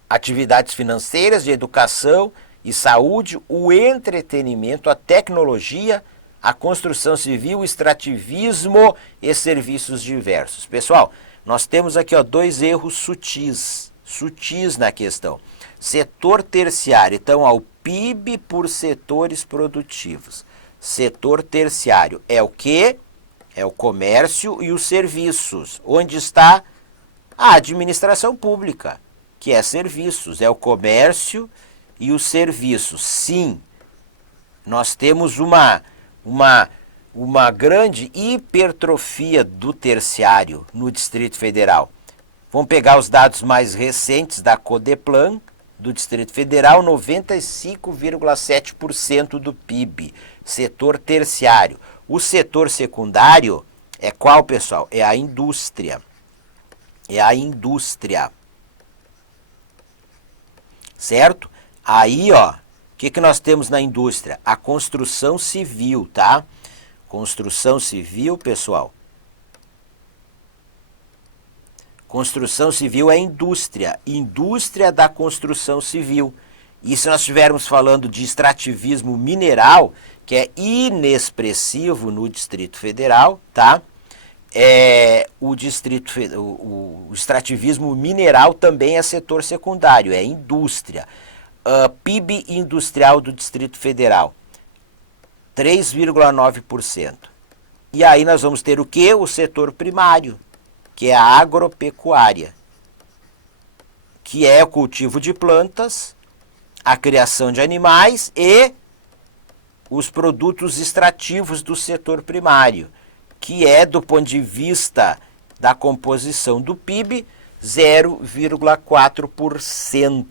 atividades financeiras, de educação e saúde, o entretenimento, a tecnologia, a construção civil, o extrativismo e serviços diversos. Pessoal, nós temos aqui dois erros sutis na questão. Setor terciário, então o PIB por setores produtivos. Setor terciário é o quê? É o comércio e os serviços. Onde está a administração pública, que é serviços, é o comércio e os serviços. Sim, nós temos uma grande hipertrofia do terciário no Distrito Federal. Vamos pegar os dados mais recentes da Codeplan, do Distrito Federal, 95,7% do PIB, setor terciário. O setor secundário é qual, pessoal? É a indústria. Certo? Aí, o que nós temos na indústria? A construção civil, tá? Construção civil, pessoal. Construção civil é indústria da construção civil. E se nós estivermos falando de extrativismo mineral, que é inexpressivo no Distrito Federal, tá? O extrativismo mineral também é setor secundário, é indústria. PIB industrial do Distrito Federal, 3,9%. E aí nós vamos ter o quê? O setor primário, que é a agropecuária, que é o cultivo de plantas, a criação de animais e os produtos extrativos do setor primário, que é, do ponto de vista da composição do PIB, 0,4%.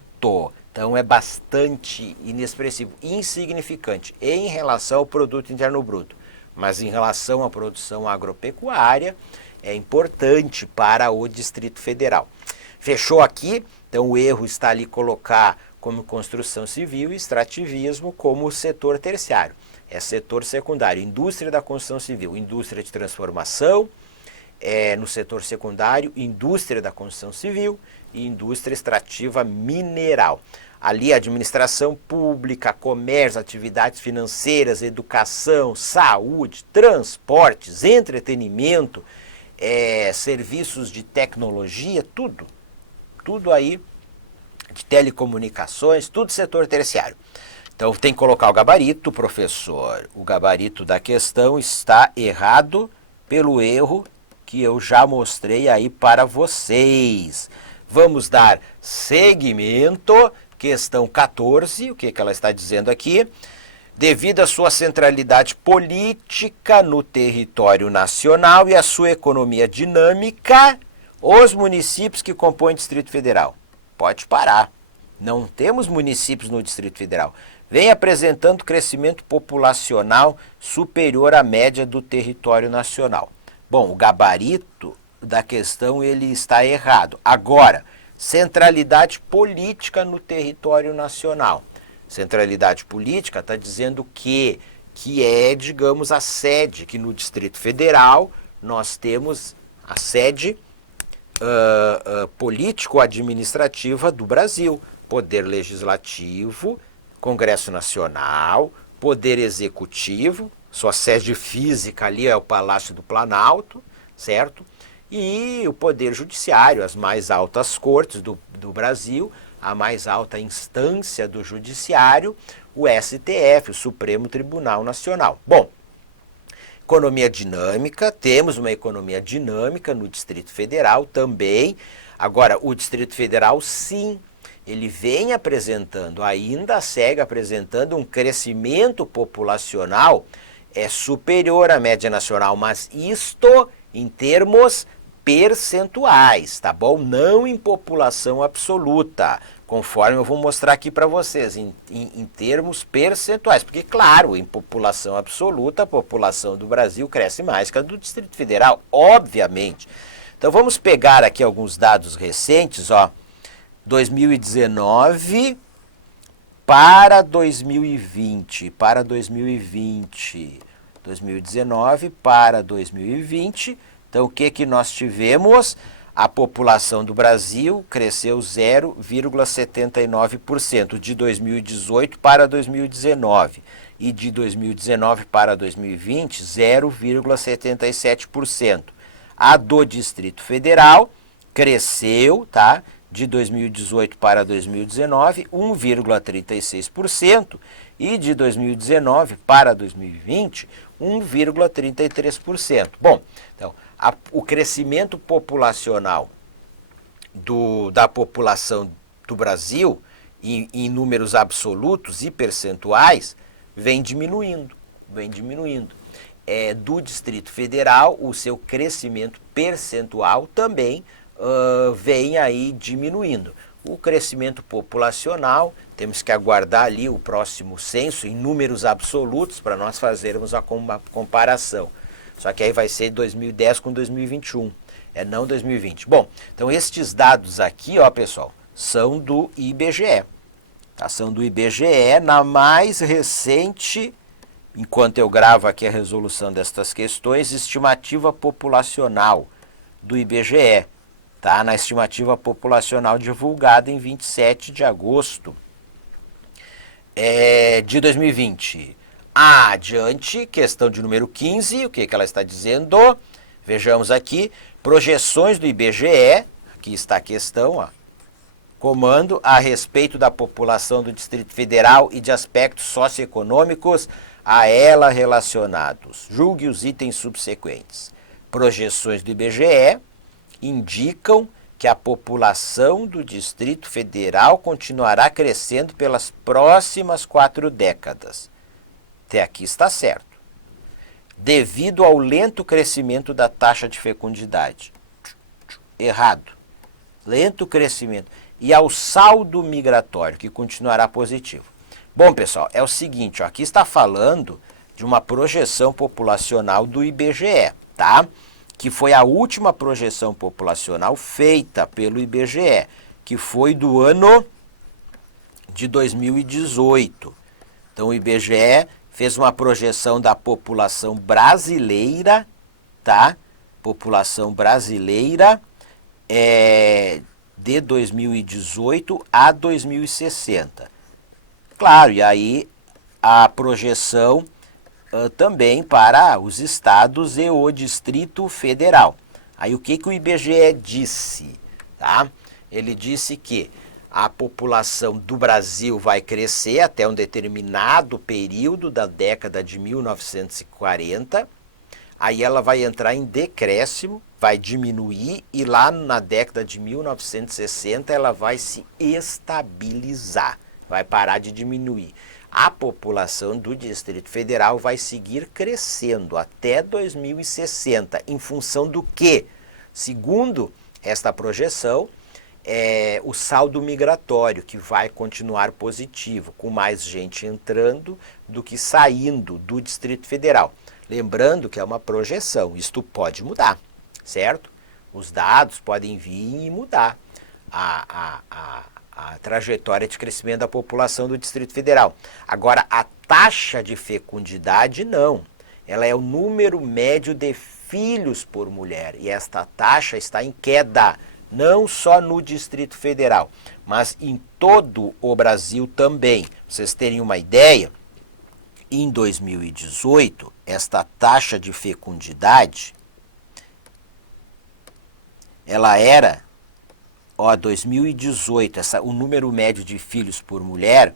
Então é bastante inexpressivo, insignificante em relação ao produto interno bruto. Mas em relação à produção agropecuária, é importante para o Distrito Federal. Fechou aqui? Então o erro está ali colocar como construção civil e extrativismo como setor terciário. É setor secundário, indústria da construção civil, indústria de transformação, no setor secundário, indústria da construção civil e indústria extrativa mineral. Ali administração pública, comércio, atividades financeiras, educação, saúde, transportes, entretenimento, serviços de tecnologia, tudo aí, de telecomunicações, tudo setor terciário. Então tem que colocar o gabarito, professor. O gabarito da questão está errado pelo erro que eu já mostrei aí para vocês. Vamos dar seguimento. Questão 14, o que ela está dizendo aqui? Devido à sua centralidade política no território nacional e à sua economia dinâmica, os municípios que compõem o Distrito Federal. Pode parar. Não temos municípios no Distrito Federal. Vem apresentando crescimento populacional superior à média do território nacional. Bom, o gabarito da questão ele está errado. Agora, centralidade política no território nacional. Centralidade política está dizendo que é, digamos, a sede, que no Distrito Federal nós temos a sede político-administrativa do Brasil. Poder Legislativo, Congresso Nacional, Poder Executivo, sua sede física ali é o Palácio do Planalto, certo? E o Poder Judiciário, as mais altas cortes do Brasil, a mais alta instância do Judiciário, o STF, o Supremo Tribunal Nacional. Bom, economia dinâmica, temos uma economia dinâmica no Distrito Federal também. Agora, o Distrito Federal, sim, ele vem apresentando, ainda segue apresentando um crescimento populacional superior à média nacional, mas isto em termos percentuais, tá bom? Não em população absoluta, conforme eu vou mostrar aqui para vocês, em termos percentuais, porque claro, em população absoluta, a população do Brasil cresce mais que a do Distrito Federal, obviamente. Então vamos pegar aqui alguns dados recentes, ó, 2019 para 2020, 2019 para 2020, então o que nós tivemos? A população do Brasil cresceu 0,79% de 2018 para 2019 e de 2019 para 2020, 0,77%. A do Distrito Federal cresceu, tá? De 2018 para 2019, 1,36% e de 2019 para 2020, 1,33%. Bom, então, o crescimento populacional da população do Brasil, em números absolutos e percentuais, vem diminuindo. Do Distrito Federal, o seu crescimento percentual também vem aí diminuindo. O crescimento populacional, temos que aguardar ali o próximo censo em números absolutos para nós fazermos a comparação. Só que aí vai ser 2010 com 2021, não 2020. Bom, então estes dados aqui, ó pessoal, são do IBGE. Tá? São do IBGE na mais recente, enquanto eu gravo aqui a resolução destas questões, estimativa populacional do IBGE. Tá? Na estimativa populacional divulgada em 27 de agosto de 2020. Adiante, questão de número 15, o que ela está dizendo? Vejamos aqui, projeções do IBGE, aqui está a questão, ó, comando a respeito da população do Distrito Federal e de aspectos socioeconômicos a ela relacionados. Julgue os itens subsequentes. Projeções do IBGE indicam que a população do Distrito Federal continuará crescendo pelas próximas 4 décadas. Até aqui está certo. Devido ao lento crescimento da taxa de fecundidade. errado. Lento crescimento. E ao saldo migratório, que continuará positivo. Bom, pessoal, é o seguinte, ó, aqui está falando de uma projeção populacional do IBGE, tá? Que foi a última projeção populacional feita pelo IBGE, que foi do ano de 2018. Então, o IBGE fez uma projeção da população brasileira, tá? População brasileira de 2018 a 2060. Claro, e aí a projeção também para os estados e o Distrito Federal. Aí o que o IBGE disse? Tá? Ele disse que a população do Brasil vai crescer até um determinado período da década de 1940, aí ela vai entrar em decréscimo, vai diminuir e lá na década de 1960 ela vai se estabilizar, vai parar de diminuir. A população do Distrito Federal vai seguir crescendo até 2060, em função do que? Segundo esta projeção, o saldo migratório, que vai continuar positivo, com mais gente entrando do que saindo do Distrito Federal. Lembrando que é uma projeção, isto pode mudar, certo? Os dados podem vir e mudar a trajetória de crescimento da população do Distrito Federal. Agora, a taxa de fecundidade não. Ela é o número médio de filhos por mulher e esta taxa está em queda, não só no Distrito Federal, mas em todo o Brasil também. Pra vocês terem uma ideia, em 2018, esta taxa de fecundidade, ela era, 2018, o número médio de filhos por mulher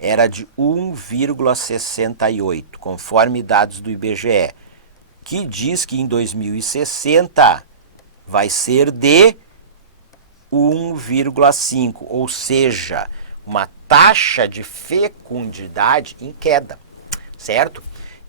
era de 1,68, conforme dados do IBGE, que diz que em 2060 vai ser de 1,5, ou seja, uma taxa de fecundidade em queda, certo?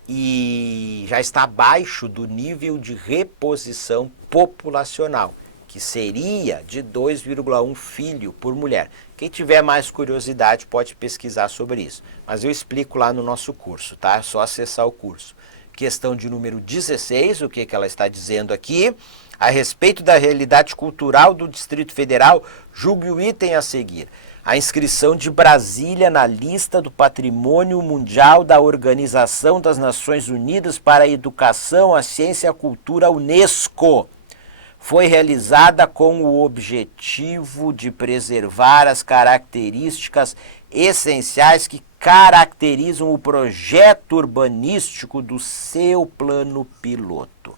E já está abaixo do nível de reposição populacional, que seria de 2,1 filho por mulher. Quem tiver mais curiosidade pode pesquisar sobre isso, mas eu explico lá no nosso curso, tá? É só acessar o curso. Questão de número 16, o que ela está dizendo aqui? A respeito da realidade cultural do Distrito Federal, julgue o item a seguir. A inscrição de Brasília na lista do Patrimônio Mundial da Organização das Nações Unidas para a Educação, a Ciência e a Cultura, UNESCO, foi realizada com o objetivo de preservar as características essenciais que caracterizam o projeto urbanístico do seu plano piloto.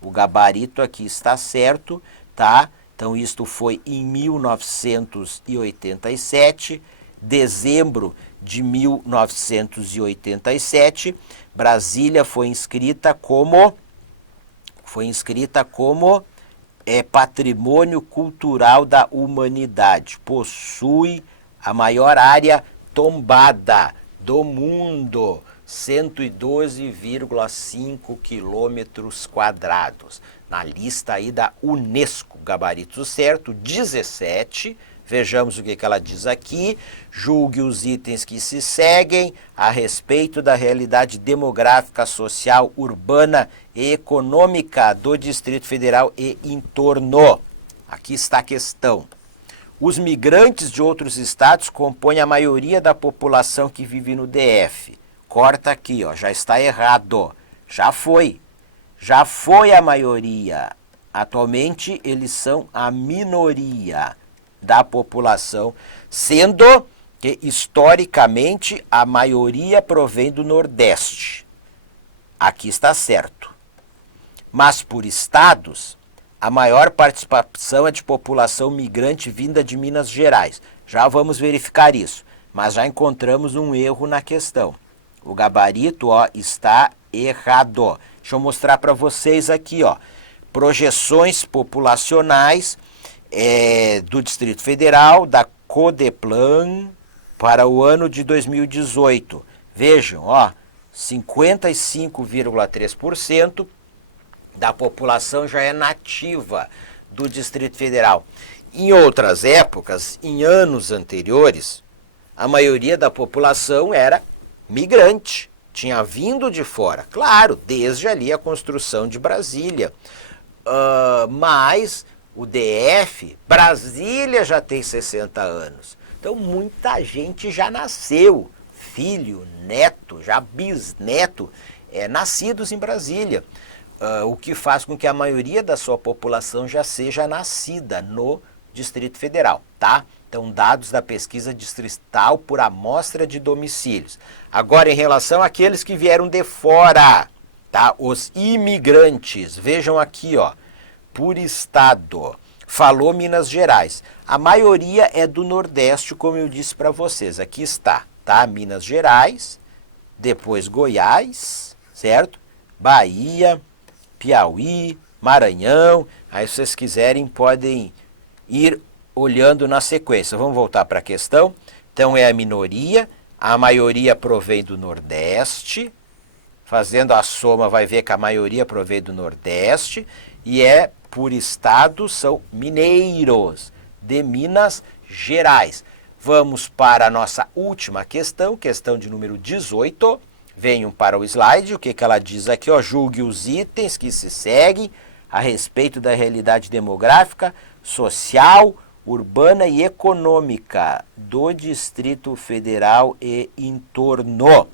O gabarito aqui está certo, tá? Então, isto foi em 1987, dezembro de 1987, Brasília foi inscrita como Patrimônio Cultural da Humanidade. Possui a maior área tombada do mundo, 112,5 quilômetros quadrados. Na lista aí da UNESCO, gabarito certo, 17. Vejamos o que ela diz aqui. Julgue os itens que se seguem a respeito da realidade demográfica, social, urbana e econômica do Distrito Federal e entorno. Aqui está a questão. Os migrantes de outros estados compõem a maioria da população que vive no DF. Corta aqui, ó, já está errado. Já foi a maioria. Atualmente eles são a minoria da população, sendo que historicamente a maioria provém do Nordeste. Aqui está certo. Mas por estados, a maior participação é de população migrante vinda de Minas Gerais. Já vamos verificar isso, mas já encontramos um erro na questão. O gabarito, está errado. Deixa eu mostrar para vocês aqui, projeções populacionais do Distrito Federal, da Codeplan, para o ano de 2018. Vejam, 55,3% da população já é nativa do Distrito Federal. Em outras épocas, em anos anteriores, a maioria da população era migrante, tinha vindo de fora. Claro, desde ali a construção de Brasília. Mas o DF, Brasília já tem 60 anos. Então muita gente já nasceu, filho, neto, já bisneto, nascidos em Brasília. O que faz com que a maioria da sua população já seja nascida no Distrito Federal, tá? Então, dados da pesquisa distrital por amostra de domicílios. Agora, em relação àqueles que vieram de fora, tá? Os imigrantes, vejam aqui, ó, por estado. Falou Minas Gerais. A maioria é do Nordeste, como eu disse para vocês. Aqui está, tá? Minas Gerais, depois Goiás, certo? Bahia, Piauí, Maranhão. Aí, se vocês quiserem, podem ir olhando na sequência. Vamos voltar para a questão. Então, é a minoria. A maioria provém do Nordeste. Fazendo a soma, vai ver que a maioria provém do Nordeste. E por estado, são mineiros de Minas Gerais. Vamos para a nossa última questão, questão de número 18. Venham para o slide, o que ela diz aqui, ó, julgue os itens que se seguem a respeito da realidade demográfica, social, urbana e econômica do Distrito Federal e entorno.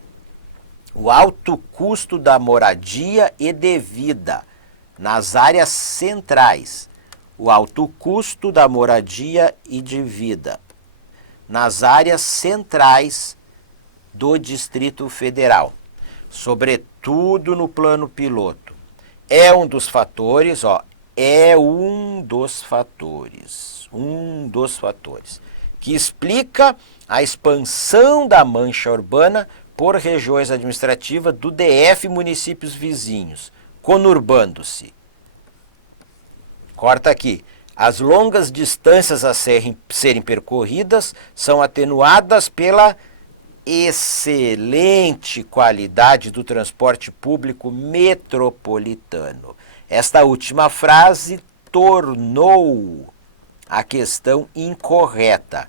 O alto custo da moradia e de vida nas áreas centrais. O alto custo da moradia e de vida nas áreas centrais do Distrito Federal, sobretudo no plano piloto. É um dos fatores, que explica a expansão da mancha urbana por regiões administrativas do DF e municípios vizinhos, conurbando-se. Corta aqui. As longas distâncias a serem percorridas são atenuadas pela excelente qualidade do transporte público metropolitano. Esta última frase tornou a questão incorreta.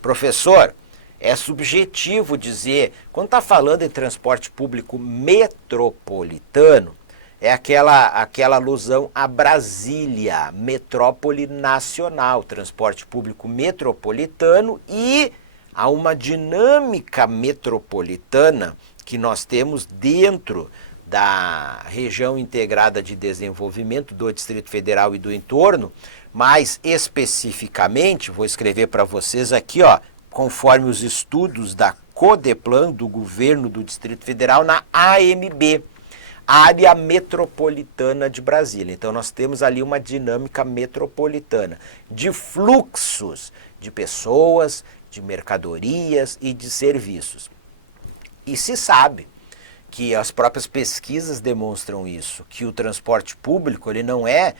Professor, é subjetivo dizer, quando está falando em transporte público metropolitano, é aquela alusão a Brasília, metrópole nacional, transporte público metropolitano, e a uma dinâmica metropolitana que nós temos dentro da região integrada de desenvolvimento do Distrito Federal e do entorno, mais especificamente, vou escrever para vocês aqui, ó, conforme os estudos da Codeplan, do governo do Distrito Federal, na AMB, Área Metropolitana de Brasília. Então nós temos ali uma dinâmica metropolitana de fluxos de pessoas, de mercadorias e de serviços. E se sabe que as próprias pesquisas demonstram isso, que o transporte público ele não é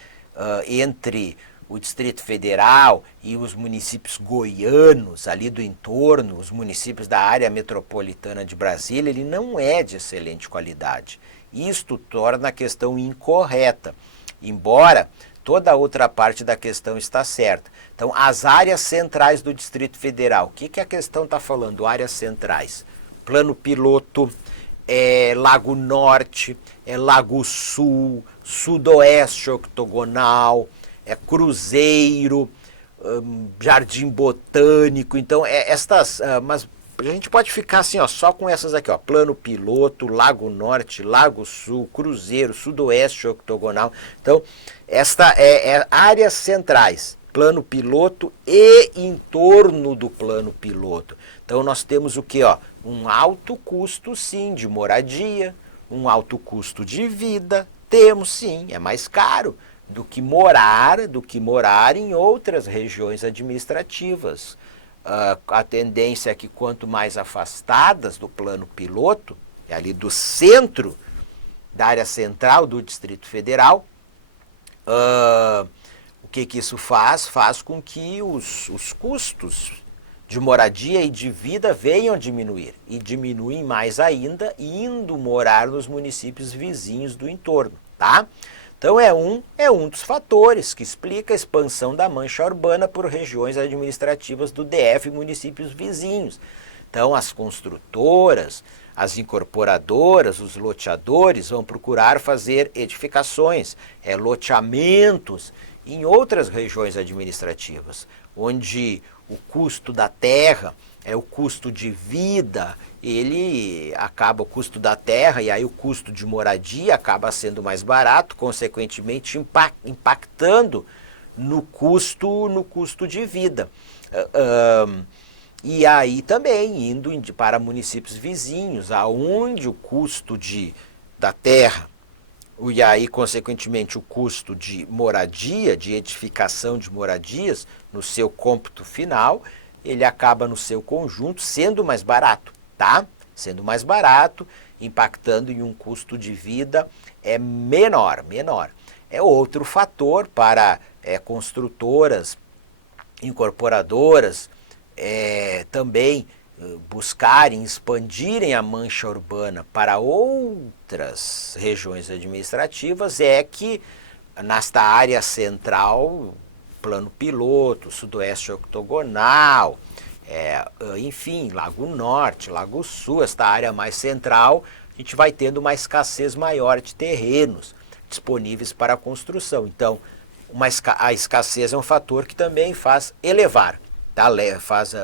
entre o Distrito Federal e os municípios goianos ali do entorno, os municípios da área metropolitana de Brasília, ele não é de excelente qualidade. Isto torna a questão incorreta, embora toda a outra parte da questão está certa. Então, as áreas centrais do Distrito Federal, o que a questão está falando? Áreas centrais, Plano Piloto, Lago Norte, Lago Sul, Sudoeste Octogonal, Cruzeiro, Jardim Botânico. Então, mas a gente pode ficar assim, ó, só com essas aqui, ó, Plano Piloto, Lago Norte, Lago Sul, Cruzeiro, Sudoeste Octogonal. Então, esta é áreas centrais, Plano Piloto e entorno do Plano Piloto. Então, nós temos o que, ó? Um alto custo, sim, de moradia, um alto custo de vida. Temos, sim, é mais caro do que morar em outras regiões administrativas. A tendência é que quanto mais afastadas do plano piloto, ali do centro, da área central do Distrito Federal, o que isso faz? Faz com que os custos de moradia e de vida venham a diminuir. E diminuem mais ainda indo morar nos municípios vizinhos do entorno, tá? Então é um dos fatores que explica a expansão da mancha urbana por regiões administrativas do DF e municípios vizinhos. Então as construtoras, as incorporadoras, os loteadores vão procurar fazer edificações, loteamentos em outras regiões administrativas, onde o custo da terra, o custo de vida, o custo da terra e aí o custo de moradia acaba sendo mais barato, consequentemente impactando no custo de vida. E aí também indo para municípios vizinhos, aonde o custo da terra, e aí consequentemente o custo de moradia, de edificação de moradias, no seu cômputo final, ele acaba no seu conjunto sendo mais barato, tá? Sendo mais barato, impactando em um custo de vida menor. É outro fator para construtoras, incorporadoras, também buscarem, expandirem a mancha urbana para outras regiões administrativas, que nesta área central, plano piloto, sudoeste octogonal, enfim, Lago Norte, Lago Sul, esta área mais central, a gente vai tendo uma escassez maior de terrenos disponíveis para a construção. Então, a escassez é um fator que também faz elevar, tá? Faz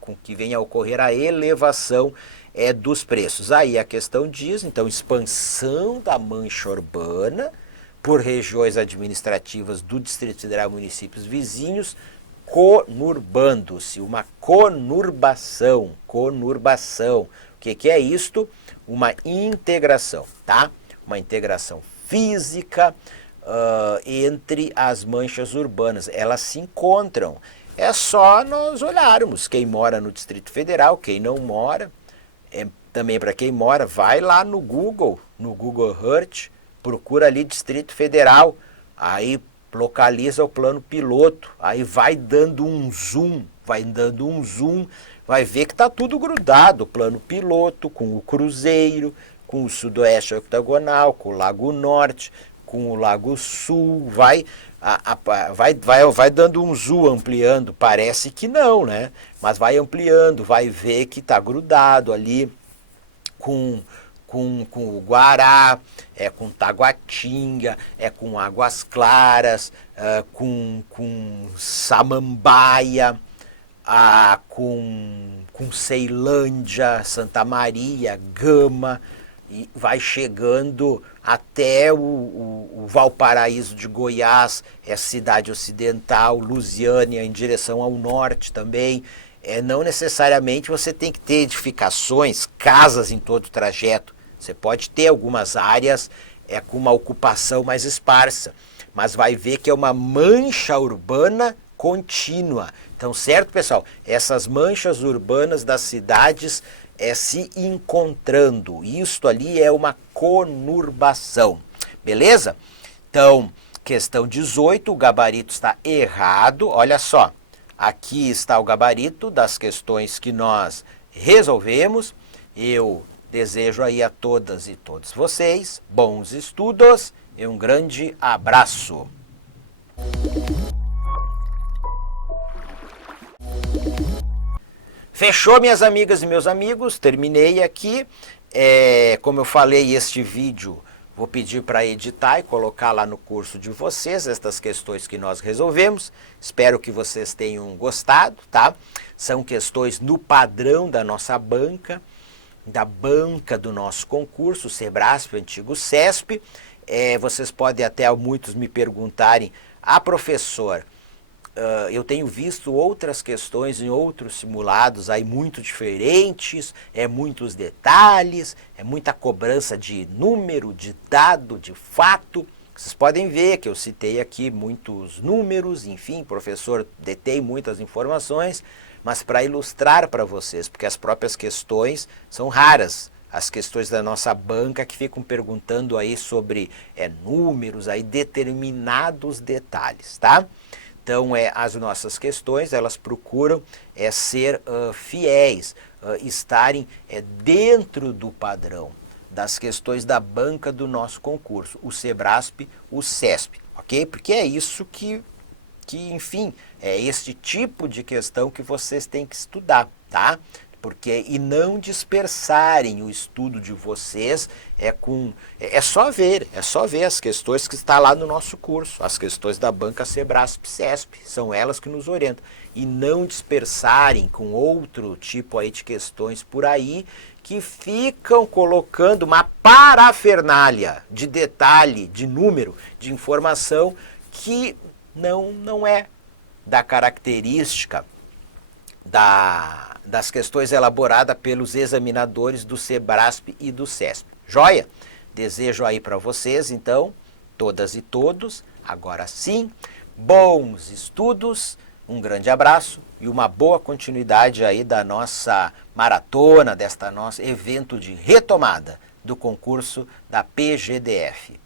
com que venha a ocorrer a elevação dos preços. Aí a questão diz, então, expansão da mancha urbana por regiões administrativas do Distrito Federal e municípios vizinhos, conurbando-se, uma conurbação. O que é isto? Uma integração, tá? Uma integração física entre as manchas urbanas. Elas se encontram. É só nós olharmos quem mora no Distrito Federal, quem não mora. Também para quem mora, vai lá no Google Earth, procura ali Distrito Federal, aí localiza o plano piloto, aí vai dando um zoom, vai ver que está tudo grudado, o plano piloto com o Cruzeiro, com o Sudoeste Octagonal, com o Lago Norte, com o Lago Sul, vai dando um zoom, ampliando, parece que não, né? Mas vai ampliando, vai ver que está grudado ali com o Guará, com Taguatinga, com Águas Claras, com Samambaia, com Ceilândia, Santa Maria, Gama, e vai chegando até o Valparaíso de Goiás, cidade ocidental, Lusiânia em direção ao norte também. Não necessariamente você tem que ter edificações, casas em todo o trajeto. Você pode ter algumas áreas com uma ocupação mais esparsa, mas vai ver que é uma mancha urbana contínua. Então, certo, pessoal? Essas manchas urbanas das cidades se encontrando. Isto ali é uma conurbação. Beleza? Então, questão 18, o gabarito está errado. Olha só, aqui está o gabarito das questões que nós resolvemos. Eu desejo aí a todas e todos vocês bons estudos e um grande abraço. Fechou, minhas amigas e meus amigos, terminei aqui. Como eu falei, este vídeo vou pedir para editar e colocar lá no curso de vocês, estas questões que nós resolvemos. Espero que vocês tenham gostado, tá? São questões no padrão da nossa banca, da banca do nosso concurso, Sebrasp, antigo CESP. Vocês podem até muitos me perguntarem, professor, eu tenho visto outras questões em outros simulados aí muito diferentes, muitos detalhes, muita cobrança de número, de dado, de fato. Vocês podem ver que eu citei aqui muitos números, enfim, professor, detém muitas informações, mas para ilustrar para vocês, porque as próprias questões são raras, as questões da nossa banca que ficam perguntando aí sobre números, aí determinados detalhes, tá? Então, as nossas questões, elas procuram ser fiéis, estarem dentro do padrão. das questões da banca do nosso concurso, o SEBRASP, o CESP, ok? Porque é isso que enfim, é este tipo de questão que vocês têm que estudar, tá? E não dispersarem o estudo de vocês é só ver as questões que está lá no nosso curso, as questões da banca SEBRASP, CESP, são elas que nos orientam, e não dispersarem com outro tipo aí de questões por aí que ficam colocando uma parafernália de detalhe, de número, de informação que não é da característica das questões elaboradas pelos examinadores do SEBRASP e do CESP. Joia? Desejo aí para vocês, então, todas e todos, agora sim, bons estudos, um grande abraço e uma boa continuidade aí da nossa maratona, desta nosso evento de retomada do concurso da PGDF.